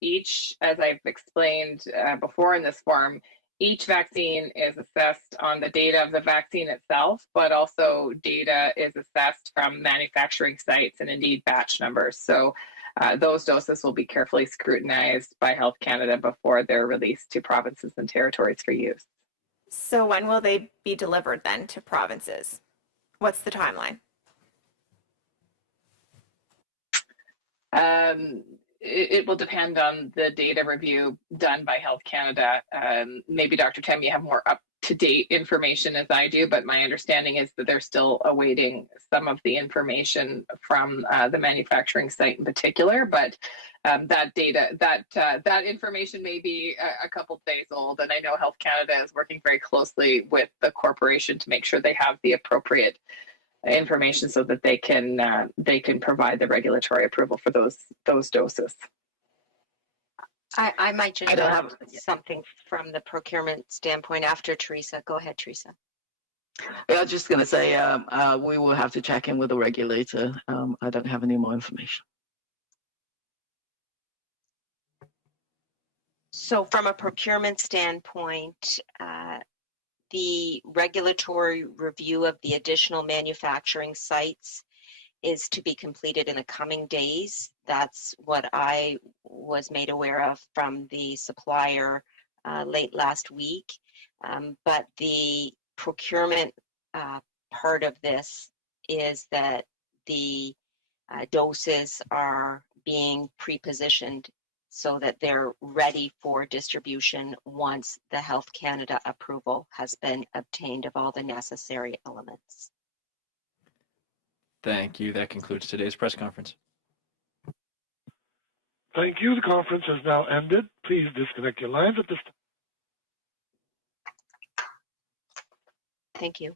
Each, as I've explained before in this forum, each vaccine is assessed on the data of the vaccine itself, but also data is assessed from manufacturing sites and indeed batch numbers. So those doses will be carefully scrutinized by Health Canada before they're released to provinces and territories for use. So when will they be delivered then to provinces? What's the timeline? It will depend on the data review done by Health Canada. Maybe Dr. Tam, you have more up-to-date information as I do, but my understanding is that they're still awaiting some of the information from the manufacturing site in particular. But that data, that information may be a couple days old, and I know Health Canada is working very closely with the corporation to make sure they have the appropriate information so that they can provide the regulatory approval for those doses. I might just add something from the procurement standpoint after Teresa. Go ahead, Teresa. I was just going to say we will have to check in with the regulator. I don't have any more information. So from a procurement standpoint, the regulatory review of the additional manufacturing sites is to be completed in the coming days. That's what I was made aware of from the supplier late last week. But the procurement part of this is that the doses are being pre-positioned so that they're ready for distribution once the Health Canada approval has been obtained of all the necessary elements. Thank you. That concludes today's press conference. Thank you. The conference has now ended. Please disconnect your lines at this time. Thank you.